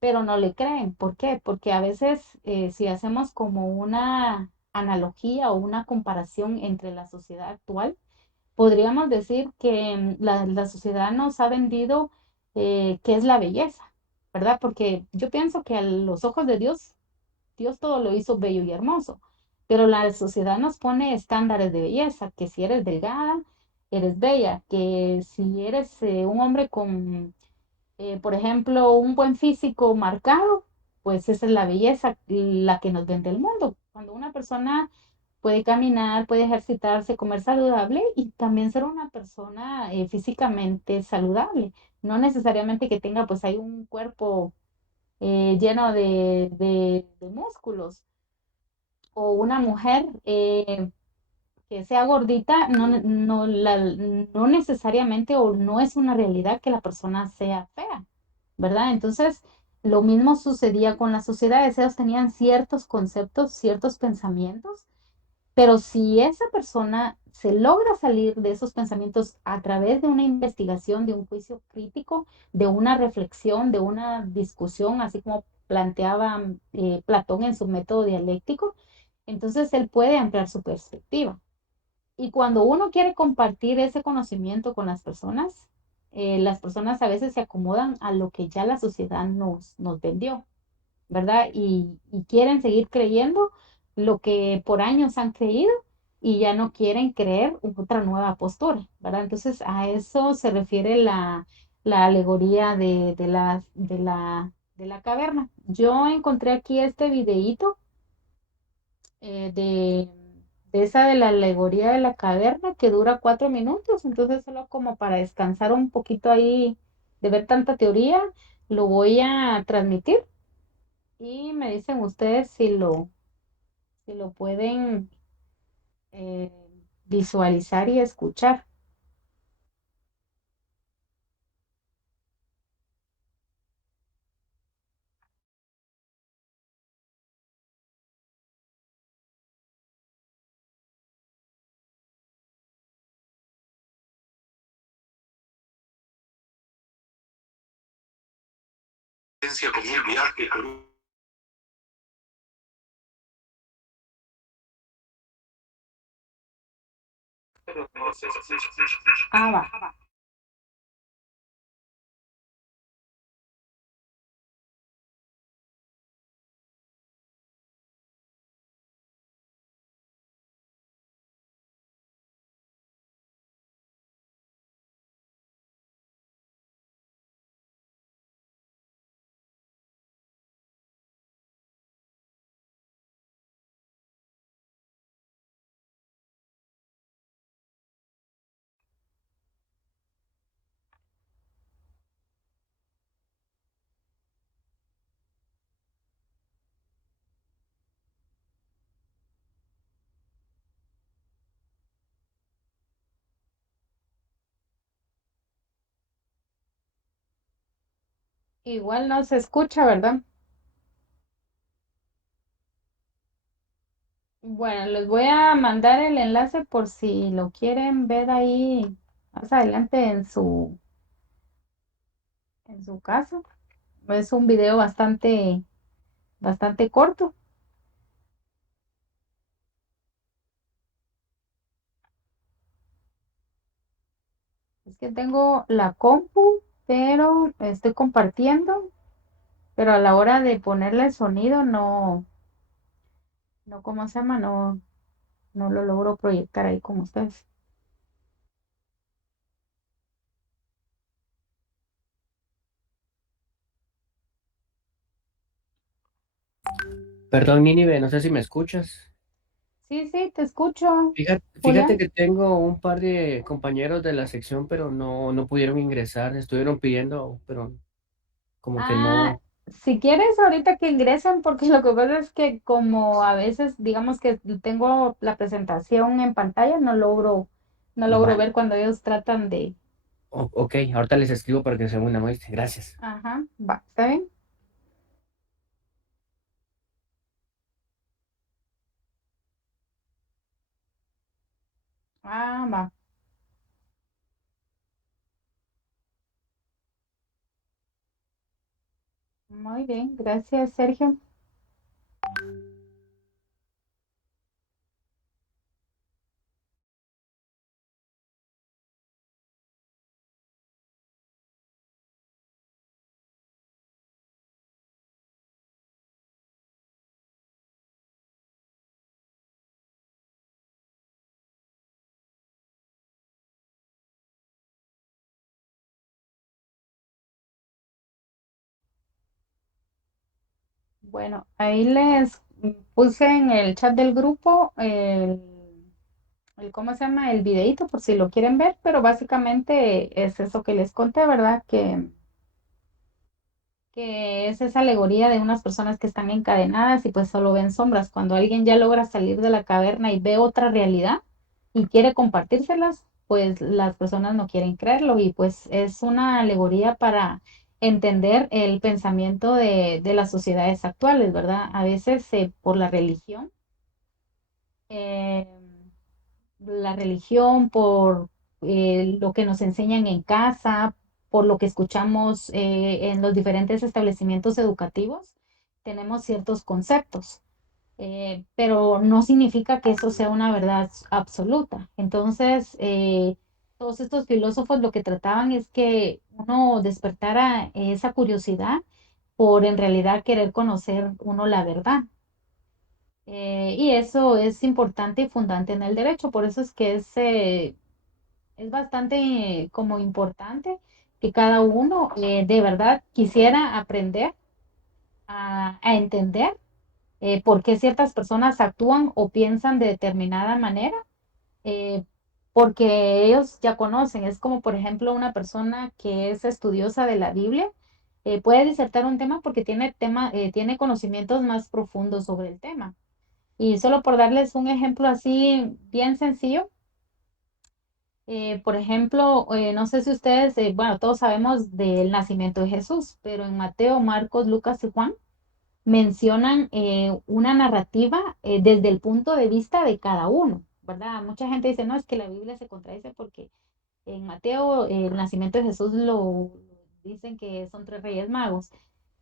pero no le creen. ¿Por qué? Porque a veces si hacemos como una analogía o una comparación entre la sociedad actual, podríamos decir que la sociedad nos ha vendido qué es la belleza, ¿verdad? Porque yo pienso que a los ojos de Dios, Dios todo lo hizo bello y hermoso, pero la sociedad nos pone estándares de belleza, que si eres delgada, eres bella, que si eres un hombre con por ejemplo, un buen físico marcado, pues esa es la belleza, la que nos vende el mundo. Cuando una persona puede caminar, puede ejercitarse, comer saludable y también ser una persona físicamente saludable. No necesariamente que tenga pues ahí un cuerpo lleno de músculos o una mujer que sea gordita, no necesariamente o no es una realidad que la persona sea fea, ¿verdad? Entonces, lo mismo sucedía con las sociedades, ellos tenían ciertos conceptos, ciertos pensamientos, pero si esa persona se logra salir de esos pensamientos a través de una investigación, de un juicio crítico, de una reflexión, de una discusión, así como planteaba Platón en su método dialéctico, entonces él puede ampliar su perspectiva. Y cuando uno quiere compartir ese conocimiento con las personas a veces se acomodan a lo que ya la sociedad nos vendió, ¿verdad? Y quieren seguir creyendo lo que por años han creído y ya no quieren creer otra nueva postura, ¿verdad? Entonces a eso se refiere la alegoría de la caverna. Yo encontré aquí este videíto eh, de, de esa de la alegoría de la caverna que dura 4 minutos, entonces solo como para descansar un poquito ahí de ver tanta teoría, lo voy a transmitir y me dicen ustedes si lo pueden eh, visualizar y escuchar. experiencia como un viaje por un... Ah, va. Igual no se escucha, ¿verdad? Bueno, les voy a mandar el enlace por si lo quieren ver ahí más adelante en su casa. Es un video bastante corto. Es que tengo la compu, pero estoy compartiendo, pero a la hora de ponerle el sonido no, ¿cómo se llama? No lo logro proyectar ahí con ustedes. Perdón, Nínive, no sé si me escuchas. Sí, sí, te escucho, Fíjate Julián. que tengo un par de compañeros de la sección, pero no pudieron ingresar. Estuvieron pidiendo, pero como que Ah, no. si quieres ahorita que ingresen, porque lo que pasa es que como a veces, digamos que tengo la presentación en pantalla, no logro Vale. ver cuando ellos tratan de, Ok, ahorita les escribo para que se unan, ¿oíste? Gracias. ajá, va, ¿está bien? Ah, va, muy bien, gracias, Sergio. Bueno, ahí les puse en el chat del grupo ¿cómo se llama? El videíto por si lo quieren ver, pero básicamente es eso que les conté, ¿verdad? Que es esa alegoría de unas personas que están encadenadas y pues solo ven sombras. Cuando alguien ya logra salir de la caverna y ve otra realidad y quiere compartírselas, pues las personas no quieren creerlo y pues es una alegoría para entender el pensamiento de las sociedades actuales, ¿verdad? A veces por eh, la religión, por lo que nos enseñan en casa, por lo que escuchamos en los diferentes establecimientos educativos, tenemos ciertos conceptos, pero no significa que eso sea una verdad absoluta. Entonces, todos estos filósofos lo que trataban es que uno despertara esa curiosidad por en realidad querer conocer uno la verdad. Y eso es importante y fundante en el derecho, por eso es que es bastante como importante que cada uno de verdad quisiera aprender a entender por qué ciertas personas actúan o piensan de determinada manera, eh, porque ellos ya conocen. Es como, por ejemplo, una persona que es estudiosa de la Biblia. Puede disertar un tema porque tiene conocimientos más profundos sobre el tema. Y solo por darles un ejemplo así bien sencillo, por ejemplo, no sé si ustedes, bueno, todos sabemos del nacimiento de Jesús, pero en Mateo, Marcos, Lucas y Juan mencionan una narrativa desde el punto de vista de cada uno, ¿verdad? Mucha gente dice, no, es que la Biblia se contradice porque en Mateo el nacimiento de Jesús lo dicen que son tres reyes magos.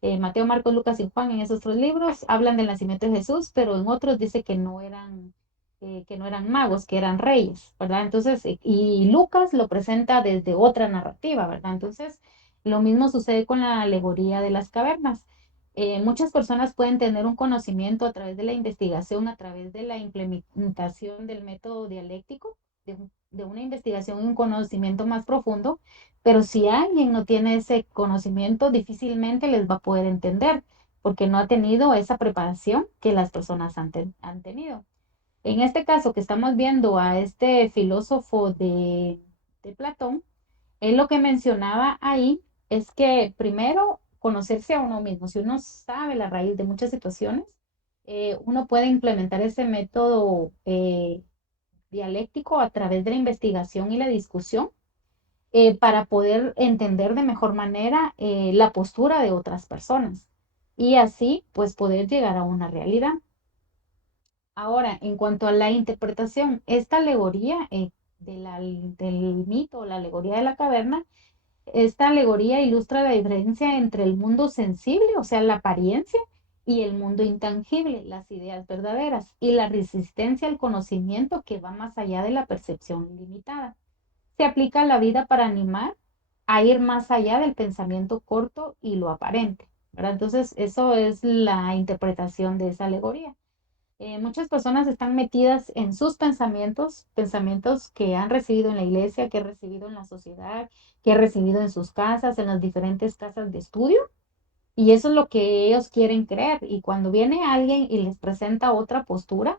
Mateo, Marcos, Lucas y Juan en esos 3 libros hablan del nacimiento de Jesús, pero en otros dice que no eran magos, que eran reyes, ¿verdad? Entonces, y Lucas lo presenta desde otra narrativa, ¿verdad? Entonces, lo mismo sucede con la alegoría de las cavernas. Muchas personas pueden tener un conocimiento a través de la investigación, a través de la implementación del método dialéctico, de una investigación y un conocimiento más profundo, pero si alguien no tiene ese conocimiento, difícilmente les va a poder entender, porque no ha tenido esa preparación que las personas han tenido. En este caso que estamos viendo a este filósofo de Platón, él lo que mencionaba ahí es que primero conocerse a uno mismo. Si uno sabe la raíz de muchas situaciones, uno puede implementar ese método dialéctico a través de la investigación y la discusión para poder entender de mejor manera la postura de otras personas y así pues poder llegar a una realidad. Ahora, en cuanto a la interpretación, esta alegoría del mito, la alegoría de la caverna, esta alegoría ilustra la diferencia entre el mundo sensible, o sea, la apariencia, y el mundo intangible, las ideas verdaderas, y la resistencia al conocimiento que va más allá de la percepción limitada. Se aplica a la vida para animar a ir más allá del pensamiento corto y lo aparente, ¿verdad? Entonces, eso es la interpretación de esa alegoría. Muchas personas están metidas en sus pensamientos, pensamientos que han recibido en la iglesia, que han recibido en la sociedad, que han recibido en sus casas, en las diferentes casas de estudio, y eso es lo que ellos quieren creer. Y cuando viene alguien y les presenta otra postura,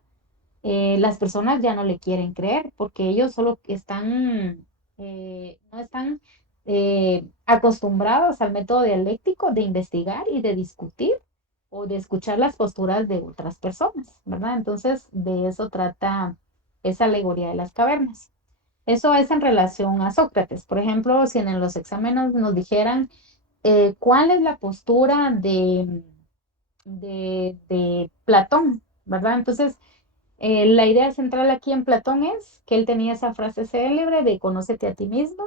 las personas ya no le quieren creer porque ellos solo están, no están acostumbrados al método dialéctico de investigar y de discutir o de escuchar las posturas de otras personas, ¿verdad? Entonces, de eso trata esa alegoría de las cavernas. Eso es en relación a Sócrates. Por ejemplo, si en los exámenes nos dijeran cuál es la postura de Platón, ¿verdad? Entonces, la idea central aquí en Platón es que él tenía esa frase célebre de conócete a ti mismo.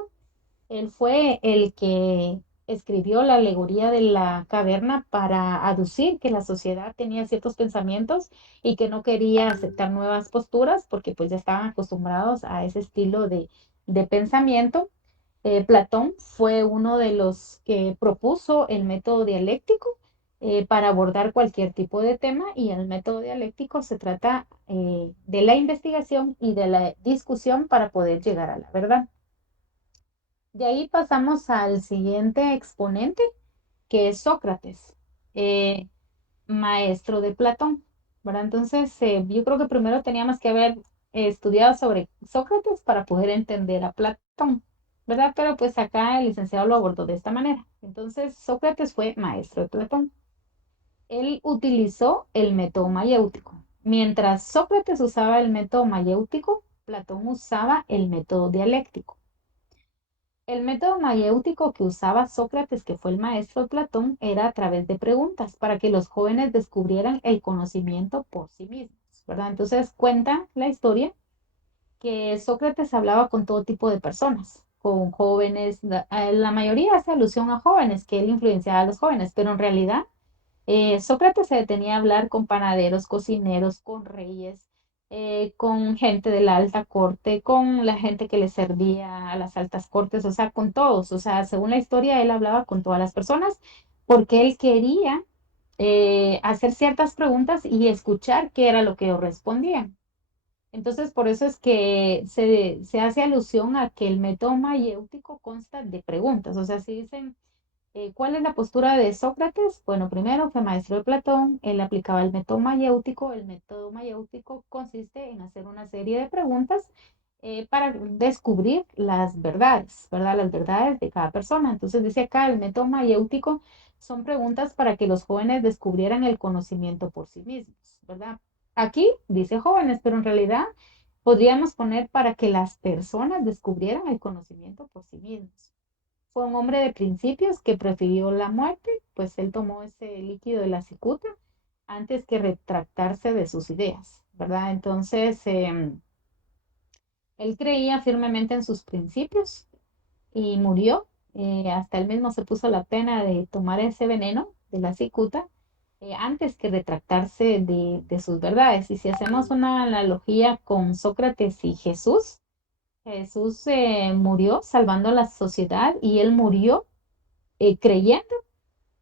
Él fue el que escribió la alegoría de la caverna para aducir que la sociedad tenía ciertos pensamientos y que no quería aceptar nuevas posturas porque pues ya estaban acostumbrados a ese estilo de pensamiento. Platón fue uno de los que propuso el método dialéctico para abordar cualquier tipo de tema y el método dialéctico se trata de la investigación y de la discusión para poder llegar a la verdad. De ahí pasamos al siguiente exponente, que es Sócrates, eh, maestro de Platón, ¿verdad? Entonces, yo creo que primero teníamos que haber estudiado sobre Sócrates para poder entender a Platón, ¿verdad? Pero pues acá el licenciado lo abordó de esta manera. Entonces, Sócrates fue maestro de Platón. Él utilizó el método mayéutico. Mientras Sócrates usaba el método mayéutico, Platón usaba el método dialéctico. El método mayéutico que usaba Sócrates, que fue el maestro de Platón, era a través de preguntas para que los jóvenes descubrieran el conocimiento por sí mismos, ¿verdad? Entonces cuenta la historia que Sócrates hablaba con todo tipo de personas, con jóvenes, la mayoría hace alusión a jóvenes, que él influenciaba a los jóvenes, pero en realidad Sócrates se detenía a hablar con panaderos, cocineros, con reyes, con gente de la alta corte, con la gente que le servía a las altas cortes, o sea, con todos. O sea, según la historia, él hablaba con todas las personas porque él quería hacer ciertas preguntas y escuchar qué era lo que ellos respondían. Entonces, por eso es que se hace alusión a que el método mayéutico consta de preguntas. O sea, si dicen ¿cuál es la postura de Sócrates? Bueno, primero fue maestro de Platón, él aplicaba el método mayéutico. El método mayéutico consiste en hacer una serie de preguntas para descubrir las verdades, ¿verdad? Las verdades de cada persona. Entonces dice acá, el método mayéutico son preguntas para que los jóvenes descubrieran el conocimiento por sí mismos, ¿verdad? Aquí dice jóvenes, pero en realidad podríamos poner para que las personas descubrieran el conocimiento por sí mismos. Fue un hombre de principios que prefirió la muerte, pues él tomó ese líquido de la cicuta antes que retractarse de sus ideas, ¿verdad? Entonces, él creía firmemente en sus principios y murió. Hasta él mismo se puso la pena de tomar ese veneno de la cicuta, antes que retractarse de sus verdades. Y si hacemos una analogía con Sócrates y Jesús, Jesús murió salvando a la sociedad y él murió creyendo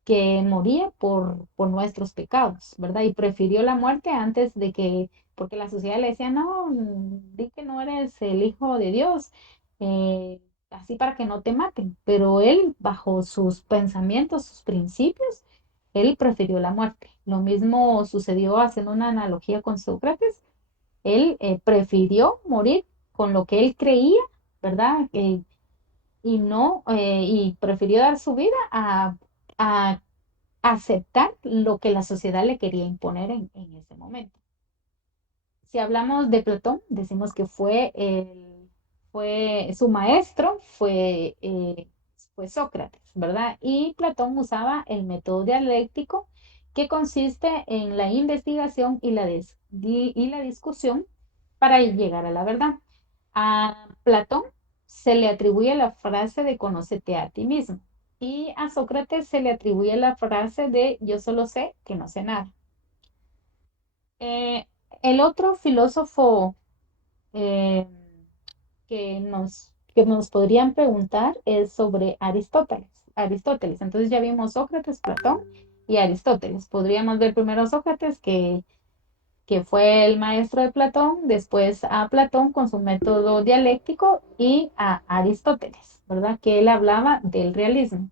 que moría por nuestros pecados, ¿verdad? Y prefirió la muerte antes de que, porque la sociedad le decía, no, di que no eres el hijo de Dios, así para que no te maten. Pero él, bajo sus pensamientos, sus principios, él prefirió la muerte. Lo mismo sucedió haciendo una analogía con Sócrates. Él prefirió morir con lo que él creía, ¿verdad? Y no, y prefirió dar su vida a aceptar lo que la sociedad le quería imponer en ese momento. Si hablamos de Platón, decimos que fue su maestro, fue Sócrates, ¿verdad? Y Platón usaba el método dialéctico que consiste en la investigación y la discusión para llegar a la verdad. A Platón se le atribuye la frase de conócete a ti mismo y a Sócrates se le atribuye la frase de yo solo sé que no sé nada. Eh, el otro filósofo eh, que nos podrían preguntar es sobre Aristóteles. Aristóteles. Entonces ya vimos Sócrates, Platón y Aristóteles. Podríamos ver primero a Sócrates, que fue el maestro de Platón, después a Platón con su método dialéctico y a Aristóteles, ¿verdad? Que él hablaba del realismo.